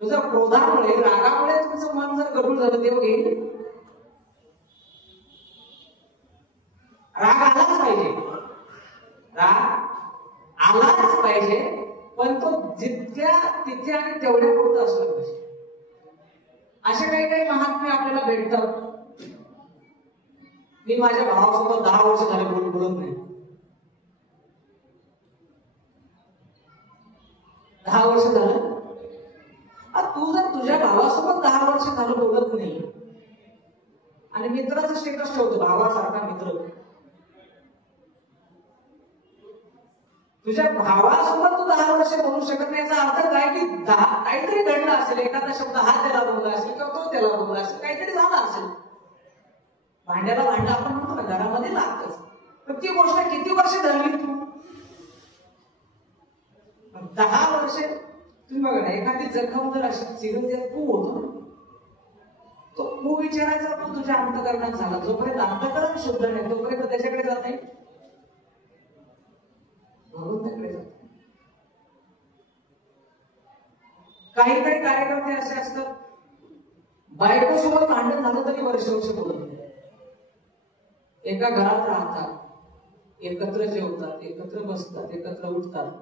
तुझ्या क्रोधामुळे, रागामुळे तुमचं मन जर गढूळ झालं, तेव्हा घेईल. राग आलाच पाहिजे, राग आलाच पाहिजे, पण तो जितक्या तिथे आणि तेवढ्या पुरतं असला पाहिजे. असे काही महात्मे आपल्याला भेटतात. मी माझ्या भावासोबत 10 वर्ष झाले बोलत नाही. 10 वर्ष झालं. तू जर तुझ्या भावासोबत 10 वर्ष झालं बोलत नाही आणि मित्राचं स्टेटस ठेवतो, भावासारखा मित्र, तुझ्या भावासोबत तू 10 वर्ष बोलू शकत नाही, याचा अर्थ काय की काहीतरी घडलं असेल, एखादा शब्द हा त्याला बोलला असेल किंवा तो त्याला बोलला असेल, काहीतरी झालं असेल. भांड्याला भांडं आपण म्हणतो ना, घरामध्ये लागतच. पण ती गोष्ट किती वर्ष धरली तू? 10 वर्ष. तुम्ही बघा ना, एखादी जखम जर अशी चिरून त्यात पू होतो, तो पू विचारायचा तो तुझ्या अंतकरणात झाला. जोपर्यंत अंतकरण शुद्ध नाही तोपर्यंत त्याच्याकडे जात नाही, भगवंताकडे जात. काही कार्यकर्ते असे असतात, बायकोसोबत भांडण झालं तरी वर्ष बोलत नाही. एका घरात राहतात, एकत्र जेवतात, एकत्र बसतात, एकत्र उठतात,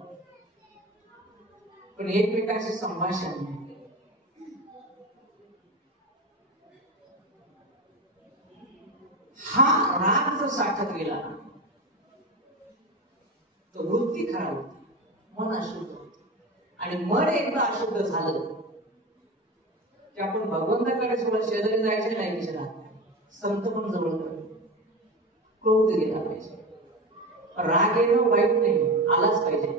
पण एकमेकांचे संभाषण नाही. हा राग जर साठत गेला तर वृत्ती खराब होते, मन अशुद्ध होते. आणि मन एकदा अशुद्ध झालं की आपण भगवंताकडे थोडं शेजारी जायचे नाही विचारा. संत पण जवळ करतो, क्रोध गेला पाहिजे. राग येणं वाईट नाही, आलाच पाहिजे.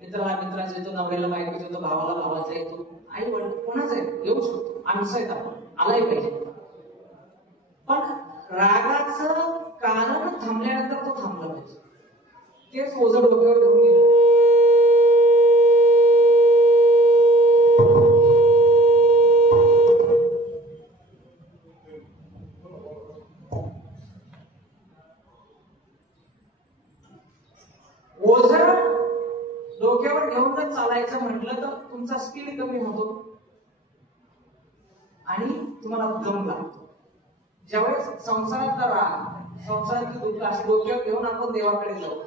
मित्राचा येतो, नवऱ्याला बायकोचा येतो, भावाला भावाचा येतो, आई वडील कोणाचा येतो, येऊ शकतो, माणसं आहेत आपण, आलाही पाहिजे. पण रागाचं कारण थांबल्यानंतर तो थांबला पाहिजे. तेच ओझं डोक्यावर घेऊन गेलं. डोक्यावर घेऊन जर चालायचं म्हटलं तर तुमचा स्पीड कमी होतो आणि तुम्हाला दम लागतो. ज्यावेळेस संसारातला राग, संसारातलं दुःख असे डोक्यावर घेऊन आपण देवाकडे जाऊ,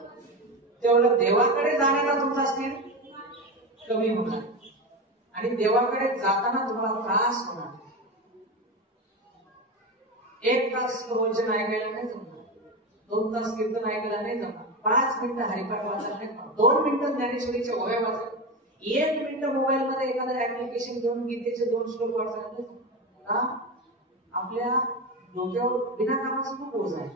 त्यावेळेला देवाकडे जाण्याला तुमचा स्पीड कमी होणार आणि देवाकडे जाताना तुम्हाला त्रास होणार. 1 तास प्रवचन ऐकायला नाही जमणार, 2 तास कीर्तन ऐकायला नाही जमणार, 5 मिनिटं हरिपाठ वाचायला नाही, 2 मिनिटं ज्ञानेश्वरीच्या ओव्या वाचायला, 1 मिनिटं मोबाईल मध्ये एखादं ऍप्लिकेशन घेऊन गीतेचे 2 श्लोक वाचायला नाही. का? आपल्या डोक्यावर विनाकामाचं खूप ओझ आहे.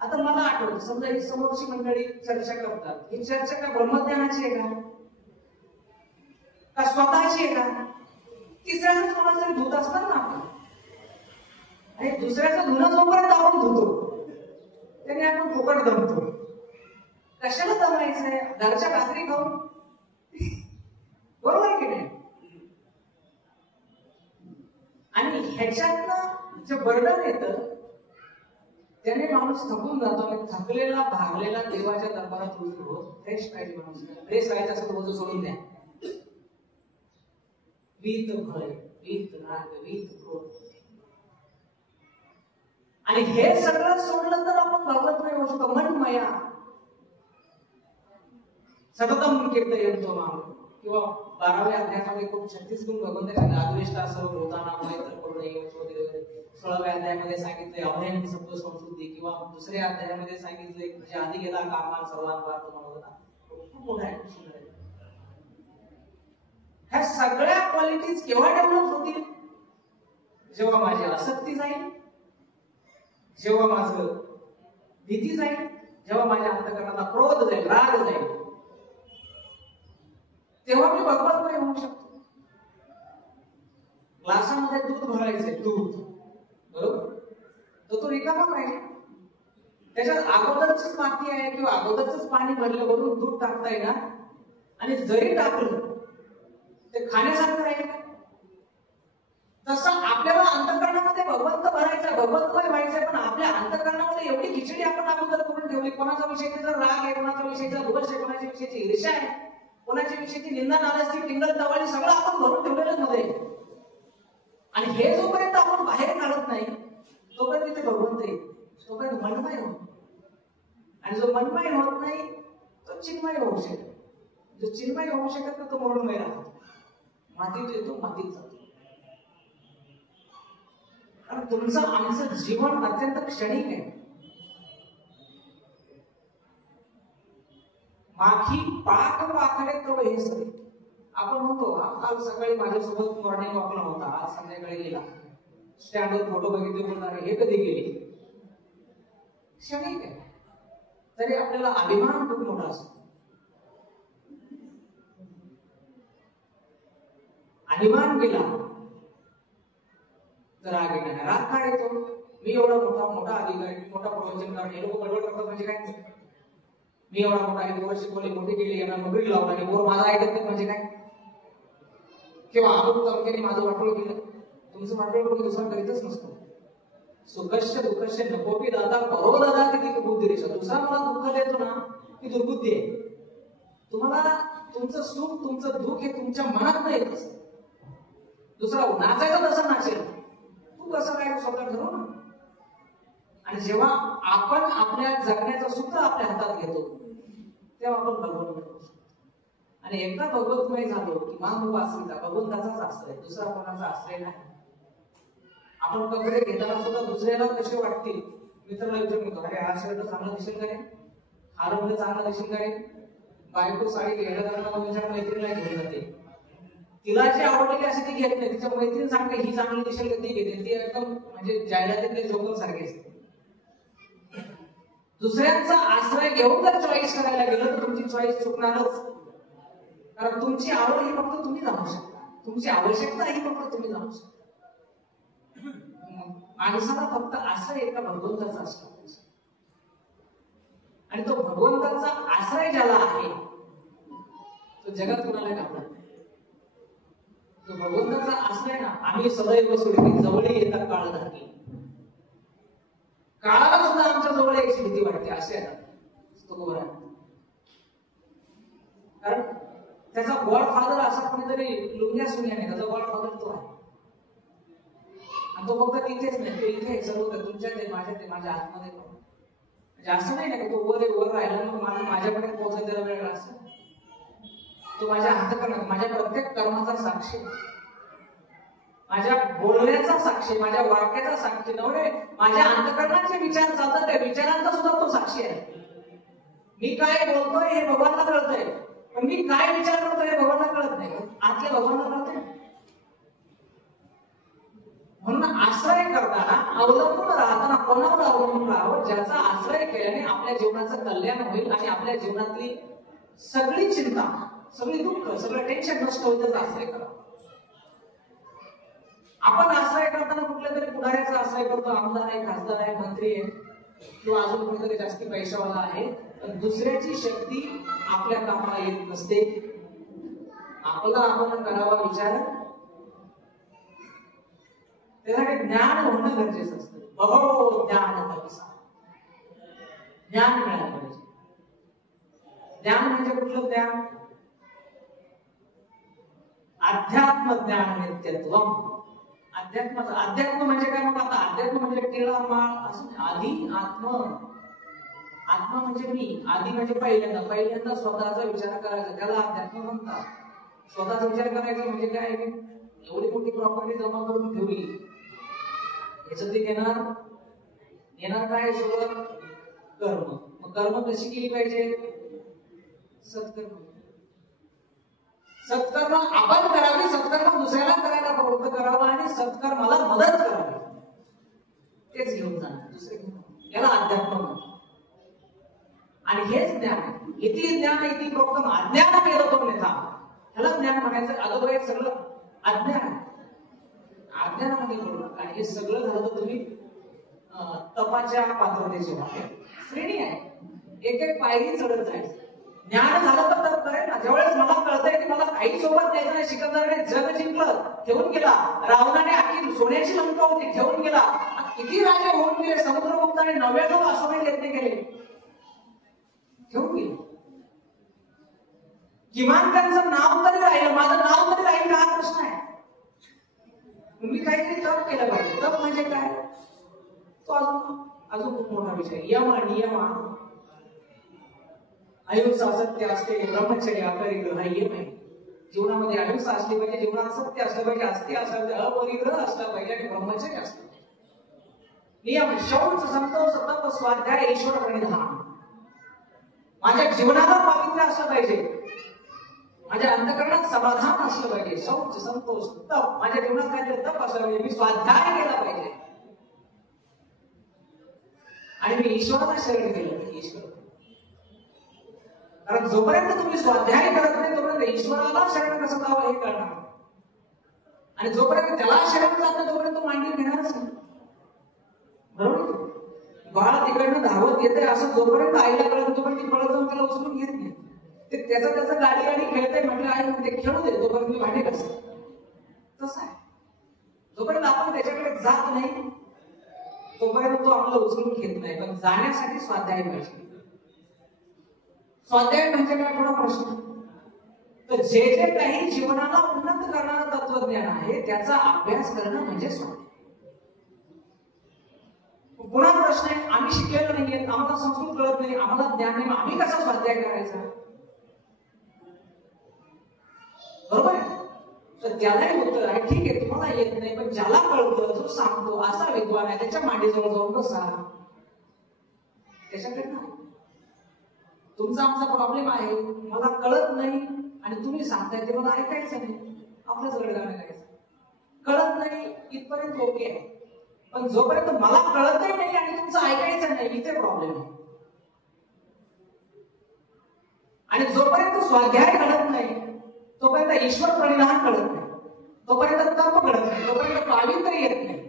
आता मला आठवतं, समजा ही समोरची मंडळी चर्चा करतात, ही चर्चा का ब्रह्मज्ञानाची आहे का स्वतःची आहे का? तिसऱ्याच कोणाचं तरी धूत असणार ना आपण, आणि दुसऱ्याचं धुणं जोपर्यंत आपण धुतो त्याने आपण फुकट दमतो. कशाला दमायचंय? घरच्या भाकरी खाऊन, बरोबर आहे की नाही? आणि ह्याच्यातनं जे बर्डन येतं त्याने माणूस थकून जातो आणि थकलेला भागलेला देवाच्या दरबारात रुजतो. फ्रेश पाहिजे माणूस. फ्रेश राहायचं असं रोज सोडून द्या. वीत भय, वीत राग, वीत क्रोध, आणि हे सगळं सोडलं तर आपण भगवंतमय होऊ शकतो. मनमया सततम कीर्तयन्तो माम, किंवा 12व्या अध्यायामध्ये खूप 36 गुण भगवंताच्या लादवेष्टा सर्व होताना तर करुणे 16व्या अध्यायामध्ये सांगितलंय अभयम सत्व संस्कृती, किंवा दुसऱ्या अध्यायामध्ये सांगितलंय म्हणजे आधी गेला कामान सर्वांवर तुम्हाला खूप मोठा आहे. ह्या सगळ्या क्वालिटीज केव्हा डेव्हलप होतील? जेव्हा माझी आसक्ती जाईल, जेव्हा माझं भीती जाईल, जेव्हा माझ्या अंतःकरणाला क्रोध जाईल, राग जाईल, तेव्हा मी भगवतमय होऊ शकतो. ग्लासामध्ये दूध भरायचंय, दूध बरोबर, तर तो रिकामा पाहिजे. त्याच्यात अगोदरच माती आहे किंवा अगोदरच पाणी भरलं, वरून दूध टाकता येणार, आणि जरी टाकलं ते खाण्यासारखं राहील का? तसं आपल्याला अंतःकरणामध्ये भगवंत भरायचं, भगवंतमय व्हायचंय, पण आपल्या अंतःकरणामध्ये एवढी खिचडी आपण अगोदर करून ठेवली. कोणाच्या विषयीचा राग आहे, कोणाच्या विषयीचा द्वेष आहे, कोणाच्या विषयीची ईर्ष्या आहे, कोणाच्या विषयीची निंदा नाराजगी, टिंगल टवाळी सगळं आपण भरून ठेवलेलं मध्ये. आणि हे जोपर्यंत आपण बाहेर काढत नाही तोपर्यंत ते भगवंत आहे, तोपर्यंत मनमय होत. आणि जो मनमय होत नाही तो चिन्मय होऊ शकत. जो चिन्मय होऊ शकत नाही तो मरणमय राहतो, मातीत येतो, मातीत जातो. कारण तुमचं आमचं जीवन अत्यंत क्षणिक आहे. माखी पाक पाखडे तो हे सगळे आपण म्हणतो. काल सकाळी माझ्यासोबत मॉर्निंग वॉकला होता, आज संध्याकाळी गेला, स्टँडवर फोटो बघितले, बोलणार हे कधी गेले. क्षणिक आहे, तरी आपल्याला अभिमान खूप मोठा असतो. अभिमान गेला तर राग येणार. राग काय येतो? मी एवढा मोठा अधिकारी, मोठा प्रवचनकार, हे लोक बडबड करतात म्हणजे काय? मी एवढा मोठा आहे, पोरं शिकवले, मोठी केली, यांना नोकरी लावला आणि पोरं माझा ऐकत नाही म्हणजे काय? किंवा अमुक तालुक्याने माझं वाटोळ केलं. तुमचं वाटोळ कोणी दुसरा करीतच नसतो. सुखस्य दुःखस्य नकोपी दाता परो दादा किती बुद्धी रेषा. दुसरा मला दुःख देतो ना ती दुर्बुद्धी आहे. तुम्हाला तुमचं सुख, तुमचं दुःख हे तुमच्या मनात नाही येत असतं. दुसरा नाचायचं तसं नाचेल, तू कसं काय स्वतः ठरव ना. आणि जेव्हा आपण आपल्या जगण्याचं सूत्र आपल्या हातात घेतो तेव्हा आपण भगवंत बनतो. आणि एकदा भगवंतमय झालो की मान उपासिता भगवंताचाच आश्रय, दुसरा कोणाचा आश्रय नाही. आपण कपडे घेताना सुद्धा दुसऱ्याला कसे वाटतील मित्राला विचारून घेतो, अरे हा शर्ट चांगला दिसेल का रे, हा रंग चांगला दिसेल का रे. बायको साडी घ्यायला जाताना तिच्या मैत्रिणीला घेऊन जाते, तिला जी आवडलेली असे ती घेत नाही, तिच्या मैत्रीण सांगते ही चांगली दिसेल का ती घेते. ती एकदम म्हणजे जाहिरातीतले जोकर सारखे असते. दुसऱ्यांचा आश्रय घेऊन जर चॉईस करायला गेलं तर तुमची चॉईस चुकणारच. कारण तुमची आवड ही फक्त तुम्ही जाणू शकता, तुमची आवश्यकता ही फक्त तुम्ही जाणू शकता. माणसाला फक्त आश्रय एका भगवंताचा असतो. आणि तो भगवंताचा आश्रय ज्याला आहे तो जगात कुणाला घाबरत नाही. तो भगवंताचा आश्रय ना, आम्ही सदैव सुरक्षित जवळ येतात काळ धरली, काळाला सुद्धा आमच्या जवळ यायची भीती वाटते असे तो. कारण त्याचा गॉड फादर असा कोणीतरी लुंग्या सुन्या नाही, त्याचा गॉड फादर तो आहे. आणि तो फक्त तिथेच नाही, तो इथे सर्व तुमच्यात आहे, माझ्यात आहे, माझ्या आतमध्ये पण. म्हणजे असं नाही ना की तो वर राहिला मग माझ्यापर्यंत पोहोचायला त्याला वेळ असतो. तो माझ्या अंतःकरणात, माझ्या प्रत्येक कर्माचा साक्षी, माझ्या बोलण्याचा साक्षी, माझ्या वाक्याचा साक्षी नव्हे, माझ्या अंतःकरणाचे विचार चालतात त्या विचारांचा सुद्धा तो साक्षी आहे. मी काय बोलतोय हे भगवानला कळतंय, पण मी काय विचार करतोय हे भगवानला कळत नाही, आतल्या भगवानला कळतंय. म्हणून आश्रय करताना अवलंबून राहताना कोणावर अवलंबून राहावं, ज्याचा आश्रय केल्याने आपल्या जीवनाचं कल्याण होईल आणि आपल्या जीवनातली सगळी चिंता, सगळी दुःख, सगळं टेन्शन नष्ट होईल. त्याचा आश्रय करा. आपण आश्रय करताना कुठल्या तरी पुढाऱ्याचा आश्रय करतो, आमदार आहे, खासदार आहे, मंत्री आहे किंवा अजून कोणीतरी जास्ती पैशावाला आहे, तर दुसऱ्याची शक्ती आपल्या कामाला येत नसते. आपला आपण करावा विचार, त्यासाठी ज्ञान होणं गरजेचं असतं. बहो ज्ञान तपसा, ज्ञान मिळालं पाहिजे. ज्ञान म्हणजे कुठलं ज्ञान? अध्यात्म ज्ञान नित्यत्व. अध्यात्म म्हणजे काय? मग आता अध्यात्म म्हणजे टिळा माळ असं. आधी आत्मा म्हणजे मी, आधी म्हणजे पहिल्यांदा स्वतःचा विचार करायचा, त्याला अध्यात्म म्हणतात. स्वतःचा विचार करायचा म्हणजे काय? एवढी मोठी प्रॉपर्टी जमा करून ठेवली, याच्यात येणार काय सोबत कर्म. मग कर्म कशी केली पाहिजे? सत्कर्म. सत्कर्म आपण करावी, सत्कर्म दुसऱ्याला करायला प्रवृत्त करावं आणि सत्कर्माला मदत करावी. तेच घेऊन जाणार, दुसरे याला अध्यात्म म्हणतात. आणि हेच ज्ञान, इति ज्ञान इति प्रोक्तम अज्ञान केलं तो नेता, ह्याला ज्ञान म्हणायचं. अगोदर सगळं अज्ञान, अज्ञानामध्ये बोलू नका. हे सगळं झालं तर तुम्ही तपाच्या पात्रतेचे श्रेणी आहे. एक एक पायरी चढत जायचं. ज्ञान झालं तर तप करेल ना. ज्यावेळेस मला कळतंय की मला काही सोबत द्यायचं नाही, सिकंदराने जग जिंकलं, ठेवून गेला. रावणाने आखी सोन्याची लंका होती, ठेवून गेला. किती राजे होऊन गेले, समुद्रगुप्ताने 99 अश्वमेध यज्ञ केले, ठेवून गेले. किमान त्यांचं नाव तरी राहिलं, माझं नाव तरी राहील हा प्रश्न आहे. तुम्ही काहीतरी तप केलं पाहिजे. तप म्हणजे काय? तो अजून खूप मोठा विषय. यम नियम, अहिंसा, सत्य असते, ब्रह्मचर्य, अपरिग्रह हा यम आहे. जीवनामध्ये अहिंसा असली पाहिजे, जीवनात सत्य असलं पाहिजे, अस्थिर असलं पाहिजे, अपरिग्रह असला पाहिजे आणि ब्रह्मचर्य असलं पाहिजे. नियम शौच, संतोष, तप, स्वाध्याय, ईश्वर प्रणिधान. माझ्या जीवनाला पावित्र्य असलं पाहिजे, माझ्या अंतःकरणात समाधान असलं पाहिजे. शौच, संतोष, तप. माझ्या जीवनात काहीतरी तप असलं पाहिजे, मी स्वाध्याय केला पाहिजे आणि मी ईश्वराला शरण केलं पाहिजे. ईश्वर, कारण जोपर्यंत तुम्ही स्वाध्याय करत नाही तोपर्यंत ईश्वराला शरण कसं जावं हे कळणार. आणि जोपर्यंत त्याला शरण जात नाही तोपर्यंत तो मांडी घेणारच नाही. बरोबर? बाळ तिकडनं धावत येते असं जोपर्यंत आईला कळत तोपर्यंत ती पळत जाऊन त्याला उचलून घेत नाही. ते त्याचं गाडी खेळतंय म्हटलं आई म्हणते खेळू दे, तोपर्यंत मी भांडे कसं. तसं आहे. जोपर्यंत आपण त्याच्याकडे जात नाही तोपर्यंत तो आम्हाला उचलून घेत नाही. पण जाण्यासाठी स्वाध्याय पाहिजे. स्वाध्याय म्हणजे काय? थोडा प्रश्न. तर जे जे काही जीवनाला उन्नत करणारं तत्वज्ञान आहे त्याचा अभ्यास करणं म्हणजे स्वाध्याय. पुन्हा प्रश्न आहे, आम्ही शिकलेलो नाहीये, आम्हाला संस्कृत कळत नाही, आम्हाला ज्ञान नाही, आम्ही कसा स्वाध्याय करायचा? बरोबर आहे. तर त्यालाही उत्तर आहे, ठीक आहे तुम्हाला येत नाही पण ज्याला कळतं, जो सांगतो असा विद्वान आहे, त्याच्या मांडीजवळ जाऊन बसा. त्याच्याकडे नाही. तुमचा आमचा प्रॉब्लेम आहे, मला कळत नाही आणि तुम्ही सांगताय ते मला ऐकायचं नाही, आपलंच गडगाणं करायचं. कळत नाही इथपर्यंत ओके आहे, पण जोपर्यंत मला कळतही नाही आणि तुमचं ऐकायचं नाही इथे प्रॉब्लेम आहे. आणि जोपर्यंत स्वाध्याय घडत नाही तोपर्यंत ईश्वर प्रणिधान कळत नाही, तोपर्यंत तप घडत नाही, तोपर्यंत पावित्र्य येत नाही.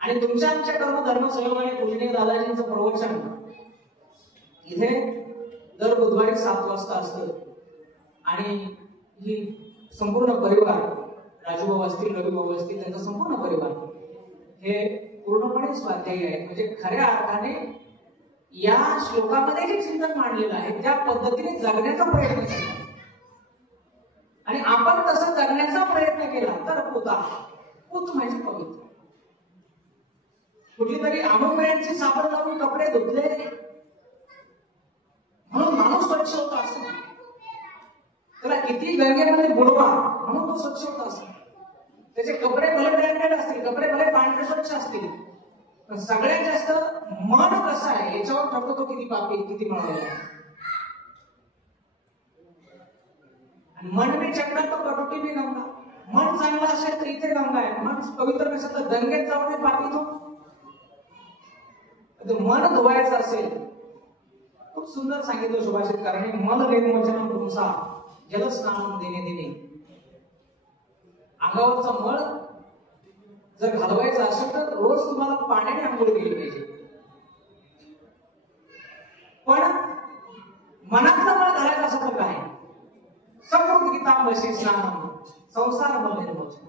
आणि तुमच्या आमच्या कर्म धर्म संयोगाने पूजनीय दादाजींचं प्रवचन इथे दर बुधवारी 7 वाजता असतं. आणि ही संपूर्ण परिवार, राजूभाऊ असतील, रविभाऊ असतील, त्यांचा संपूर्ण परिवार हे पूर्णपणे स्वाध्यायी आहे. म्हणजे खऱ्या अर्थाने या श्लोकामध्ये जे चिंतन मांडलेलं आहे त्या पद्धतीने जगण्याचा प्रयत्न केला. आणि आपण तसं जगण्याचा प्रयत्न केला तर पूत म्हणजे पवित्र. कुठली तरी अमोमयांची साबण लावून कपडे धुतले म्हणून माणूस स्वच्छ होता असं, त्याला किती गंगेमध्ये बुडवा म्हणून तो स्वच्छ होता असं. त्याचे कपडे भले ब्रँडेड असतील, कपडे भले पांढरे स्वच्छ असतील, पण सगळ्यात जास्त मन कसं आहे याच्यावर ठरतो तो किती पापी किती मिळालेला आहे. आणि मन में चक्र तो कटोटी भी गंगा. मन चांगलं असेल तर इथे गंगा आहे, मन पवित्र नसेल तर गंगेत जाऊन पापी तो. मन धुवायचं असेल, खूप सुंदर सांगितलं सुभाषितकारांनी, मल निर्मोचन तुमचा जलस्नान देणे. अंगावरचा मळ जर घालवायचा असेल तर रोज तुम्हाला पाण्याने आंघोळ केली पाहिजे. पण मनातला मळ घालायचा असं तर काय? समृद्धगीतांबशी स्नान संसार मल निर्मोचन.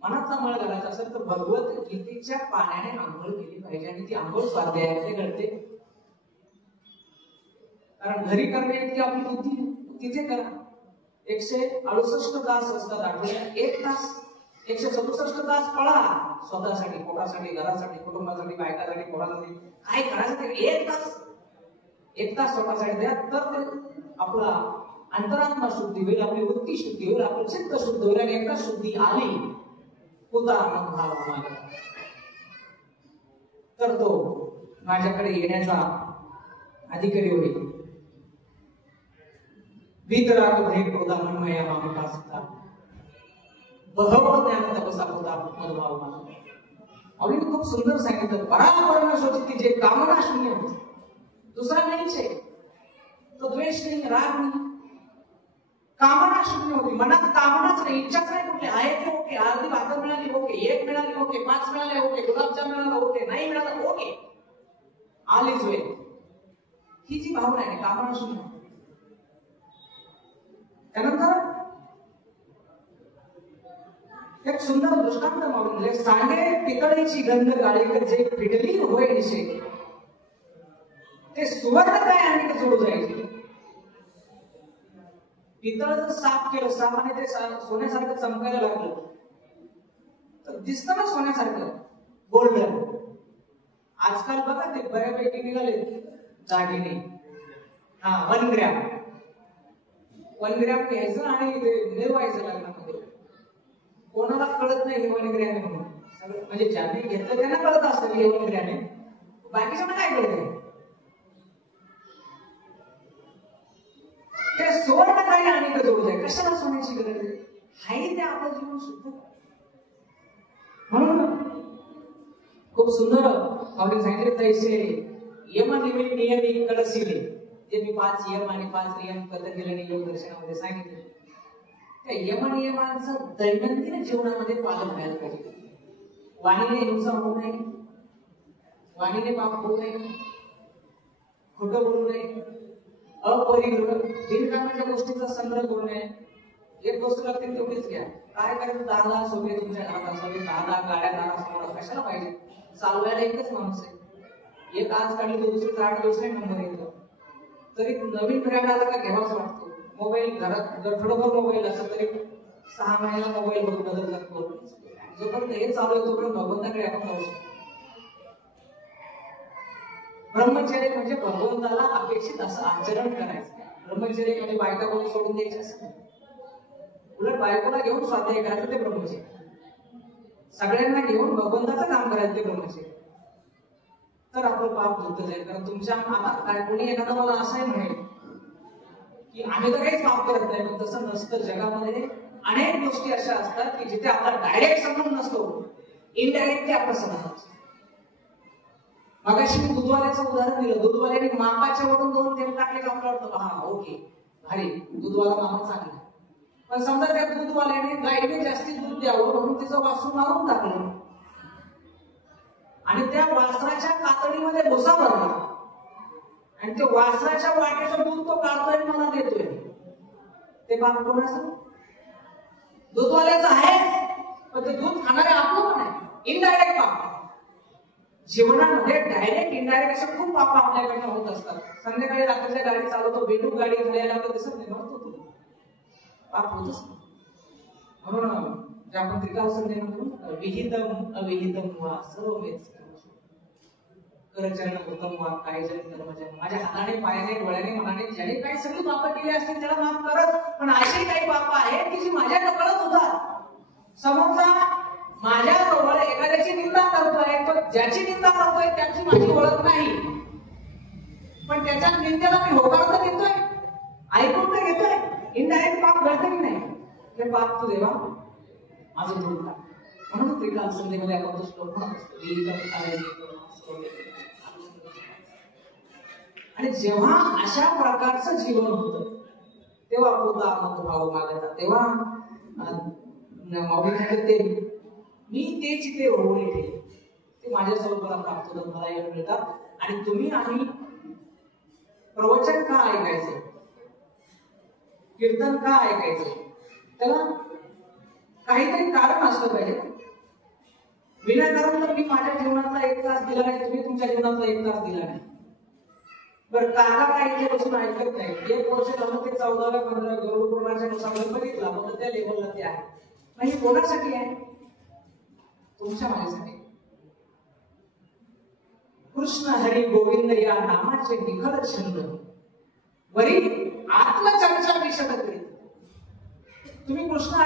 मनाचा मळ घालायचा असेल तर भगवद्गीतेच्या पाण्याने आंघोळ केली पाहिजे. आणि ती आंघोळ स्वाध्यायामध्ये घडते. कारण घरी करण्याइतकी आपली बुद्धी तिथे करा. 168 तास असतात आठवड्यात, 1 तास 167 तास पळा स्वतःसाठी, पोटासाठी, घरासाठी, कुटुंबासाठी, बायकासाठी, पोरासाठी, काय करायचं ते 1 तास स्वतःसाठी द्या. तर ते आपला अंतरात्मा शुद्धी होईल, आपली वृत्ती शुद्धी होईल, आपलं चित्त शुद्ध होईल. आणि एकदा शुद्धी आली पुता भाव मागत. तर तो माझ्याकडे येण्याचा अधिकारी होईल. वितराग भय क्रोधा मन्मया मामका सत्ता बहव ज्ञान तपसा होता मधभाव मागत. अवलीने खूप सुंदर सांगितलं. परापरणाश होती ती जे कामना शून्य होती, दुसरा नाहीच आहे. तो द्वेष नाही, राग नाही, कामना शून्य होती. मनात कामनाच नाही, इच्छाच नाही कुठली. आहे ते ओके, अर्धी भाकर मिळाली ओके, एक मिळाली ओके, 5 मिळाले ओके, गुलाबजाम मिळाला ओके, नाही मिळाला ओके, ऑल इज वेल. ही जी भावना आहे कामना शून्य. त्यानंतर एक सुंदर दृष्टांत मागून सांगे पितळेची गंध गाळीकर जे पिटली होय निशे ते सुवर्ण काय आणि जोड जायचे. पितळ जर साफ केलं, सामाने ते सोन्यासारखं चमकायला लागलं तर दिसतं ना सोन्यासारखं, गोल्डन. आजकाल बघा ते बऱ्यापैकी निघाले दागिने. 1 ग्रॅम 1 ग्रॅम घ्यायचं आणि ते निर्वायचं लग्नामध्ये. कोणाला कळत नाही 1 ग्रॅम आहे म्हणून. म्हणजे ज्यांनी घेतलं त्यांना कळत असतं की 1 ग्रॅम आहे, बाकीच्यांना काय कळत. ते सुवर्ण काय आणि जोड जाय. कशाला सोन्याची गरज आहे? हाही ते आपलं जीवन शुद्ध. म्हणून खूप सुंदर आपण सांगितले तैसे यम नियमी कडसिले. जे मी 5 यम आणि 5 नियम पतंजलीने योग दर्शनामध्ये सांगितले, त्या यम नियमांचं दैनंदिन जीवनामध्ये पालन व्हायला पाहिजे. वाणीने हिंसा होऊ नये, वाणीने पाप होऊ नये, खोटं बोलू नये, अपरिग्रह बिनकामाच्या गोष्टीचा संग्रह करू नये. एक गोष्ट लागते तेवढीच घ्या. काय करायचं, 10 लाख सोबे तुमच्या घरात असावे, 10 लाख गाड्या दारासमोर कशाला पाहिजे. चालवायला एकच माणूस आहे. एक आज काढली तर दुसरी 8 दिवस नाही नंबर येतो. तरी नवीन ब्रँड आला का घ्यावाच वाटतो. मोबाईल घरात जर थोडंफार मोबाईल असेल तरी 6 महिन्याला मोबाईल बदल जातो. जोपर्यंत हे चालू आहे तोपर्यंत भगवंताकडे आपण जाऊ शकतो. ब्रह्मचर्य म्हणजे भगवंताला अपेक्षित असं आचरण करायचं. ब्रह्मचर्य म्हणजे बायका कोणी सोडून द्यायचं असं, उलट बायकोला घेऊन स्वाध्याय करायचं ते ब्रह्मचर्य. सगळ्यांना घेऊन भगवंताचं काम करायचं ते ब्रह्मचर्य. तर आपलं पाप धुत जाईल. कारण तुमच्या आता काय कोणी एखादा मला असंही म्हणेल की आम्ही तर काहीच पाप करत नाही, पण तसं नसतं. जगामध्ये अनेक गोष्टी अशा असतात की जिथे आपला डायरेक्ट संबंध नसतो, इनडायरेक्टली आपला संबंध असतो. मगाशी मी दूधवाल्याचं उदाहरण दिलं. दूधवाल्याने मापाच्या वरून 2 थेंब टाकले का आपल्याला वाटतं हा ओके भारी, दूधवाला मामा चांगला. पण समजा त्या दूधवाल्याने गाईने जास्ती दूध द्यावं म्हणून तिचं वासरू मारून टाकलं आणि त्या वासराच्या कातडीमध्ये भुसा भरला आणि ते वासराच्या वाटेचं दूध तो काढतोय मला देतोय. ते पाप कोणाचं? दूधवाल्याचं आहे, पण ते दूध खाणारे आपलं पण आहे. इनडायरेक्ट पाप. जीवनामध्ये डायरेक्ट इनडायरेक्ट असे खूप पाप आपल्याकडनं होत असतात. संध्याकाळी रात्रीच्या गाडी चालवतो, बेडूक गाडी घालायला आपलं दिसत नाही, नव्हतं पाप होतच नाही. म्हणून जे आपण त्रिकाल संधी म्हणतो, विहितम अविहितम वा सर्व वेद करचरण उत्तम वा कायजन कर्मजन. माझ्या हाताने, पायाने, डोळ्याने, मनाने ज्याने काही सगळी पाप केली असतील त्याला माफ करत. पण अशी काही पाप आहेत की जी माझ्या नकळत होतात. समोरचा माझ्या जवळ एखाद्याची निंदा करतोय, तर ज्याची निंदा करतोय त्याची माझी ओळख नाही, पण त्याच्या निंदेला मी होकार तर देतोय, ऐकून तर घेतोय. इनडायरेक्ट पाप घडतं की नाही? ते पाप तू देवा माझं दूर का. म्हणून त्रिकाल संधीमध्ये आपण तो श्लोक म्हणतो. आणि जेव्हा अशा प्रकारचं जीवन होतं तेव्हा पुढचा आनंद भाव मागायचा. तेव्हा ते मी ते चिते ओढले ते माझ्यासोबत मला प्राप्त होतं, मला येऊन मिळतात. आणि तुम्ही आणि प्रवचन का ऐकायचं, कीर्तन का ऐकायचं, त्याला काहीतरी कारण असलं पाहिजे. विनाकारण तर मी माझ्या जीवनातला 1 तास दिला नाही, तुम्ही तुमच्या जीवनातला 1 तास दिला नाही. बरं काका काय इथे बसून ऐकत नाही. 1 वर्ष झालं ते 14-15 गरुडपुराणाच्या नुसार बघितला, मग त्या लेवलला ते आहे. मग हे कोणासाठी आहे? तुमच्या माझ्यासाठी. कृष्ण हरी गोविंद या नामाचे निखळ छंद वरी आत्मचर्चा विशद करीत. तुम्ही कृष्ण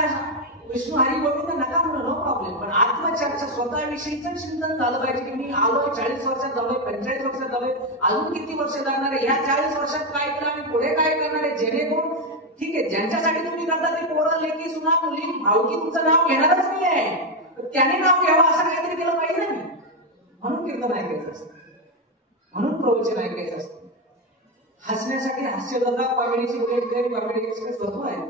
विष्णू हरी गोविंद नका म्हणून नो प्रॉब्लेम, पण आत्मचर्चा स्वतःविषयीचं चिंतन झालं पाहिजे की मी आलोय 40 वर्षात झालोय, 45 वर्षात झालोय, अजून किती वर्ष लागणार आहे, या 40 वर्षात काय केलं आणि पुढे काय करणार आहे, जेणेकरून ठीक आहे ज्यांच्यासाठी तुम्ही करता ते पोरं लेकी सुना मुली भावकी तुमचं नाव घेणारच नाही आहे, त्याने नाव घ्यावं असं काहीतरी केलं पाहिजे ना. म्हणून कीर्तन ऐकायचं असतं, म्हणून प्रवचन ऐकायचं असतं. हसण्यासाठी हास्यकथा कॉमेडीची कॉमेडी एक्सप्रेस भरपूर आहे,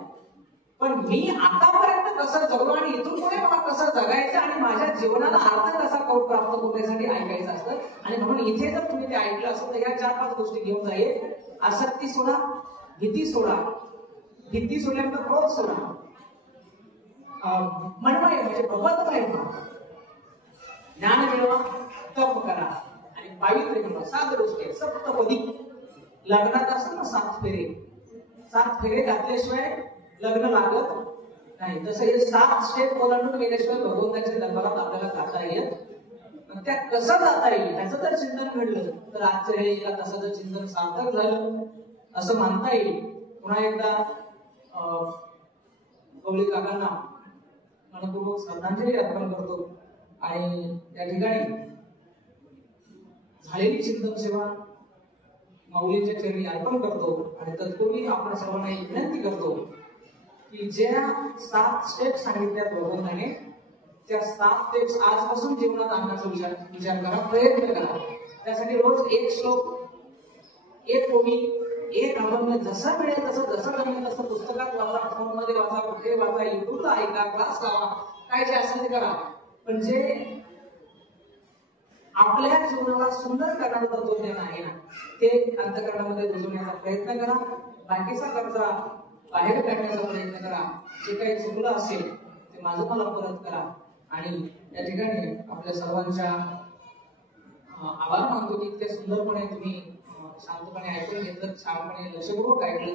पण मी आतापर्यंत कसं जगलो आणि इथून पुढे मला कसं जगायचं आणि माझ्या जीवनाला अर्थ कसा प्राप्त करण्यासाठी ऐकायचं असतं. आणि म्हणून इथे जर तुम्ही ते ऐकलं असेल तर या 4-5 गोष्टी घेऊन जाईल. आसक्ती सोडा, भीती सोडा, भीती सोडल्यानंतर क्रोध सोडा, मनमय म्हणजे प्रबंध मिळवा, ज्ञान मिळवा, तप करा आणि पावित्र्य मिळवा. 7 गोष्टी सप्तपदी. लग्नात असतं ना 7 फेरे, 7 फेरे घातल्याशिवाय लग्न लागत नाही. तसं हे 7 स्टेप ओलांडून गेल्याशिवाय भगवंताच्या दरबारात आपल्याला जाता येत. त्या कसं जाता येईल त्याचं जर चिंतन घडलं तर आजचं हे एका तासाचं चिंतन सार्थक झालं असं मानता येईल. पुन्हा एकदा गवळी काकांना मनपूर्वक श्रद्धांजली अर्पण करतो आणि त्या ठिकाणी झालेली चिंतन सेवा माऊलींच्या चरणी अर्पण करतो. आणि तत्पूर्वी आपण सर्वांना एक विनंती करतो की ज्या 7 स्टेप सांगितल्यात भगवंताने त्या 7 स्टेप्स आजपासून जीवनात आणण्याचा विचार करा, प्रयत्न करा. त्यासाठी रोज 1 श्लोक, 1 ओवी, 1 अभंग जसं मिळेल तसं, जसं जमेल तसं पुस्तकात वाचा, फोनमध्ये वाचा, कुठे वाचा, युट्यूबला ऐका, क्लास लावा, काय जे असेल ते करा. पण जे आपल्या जीवनाला सुंदर करणारं तत्वज्ञान आहे ना ते अंतःकरणामध्ये रुजवण्याचा प्रयत्न करा. बाकीचा कचरा बाहेर काढण्याचा प्रयत्न करा. जे काही चुकलं असेल ते माझं मला परत करा. आणि या ठिकाणी आपल्या सर्वांच्या आभार मानतो की इतक्या सुंदरपणे तुम्ही शांतपणे ऐकून घेतलं, छानपणे लक्षपूर्वक ऐकलं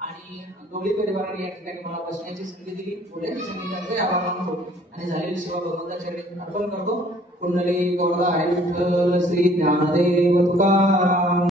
आणि गवळी परिवाराने या ठिकाणी मला बसण्याची संधी दिली, बोलायची संधी दिली, आभार मानतो आणि झालेली सेवा भगवंताच्या चरणी अर्पण करतो. कुंडली गौरव विठ्ठल श्री ज्ञानदेव तुकाराम.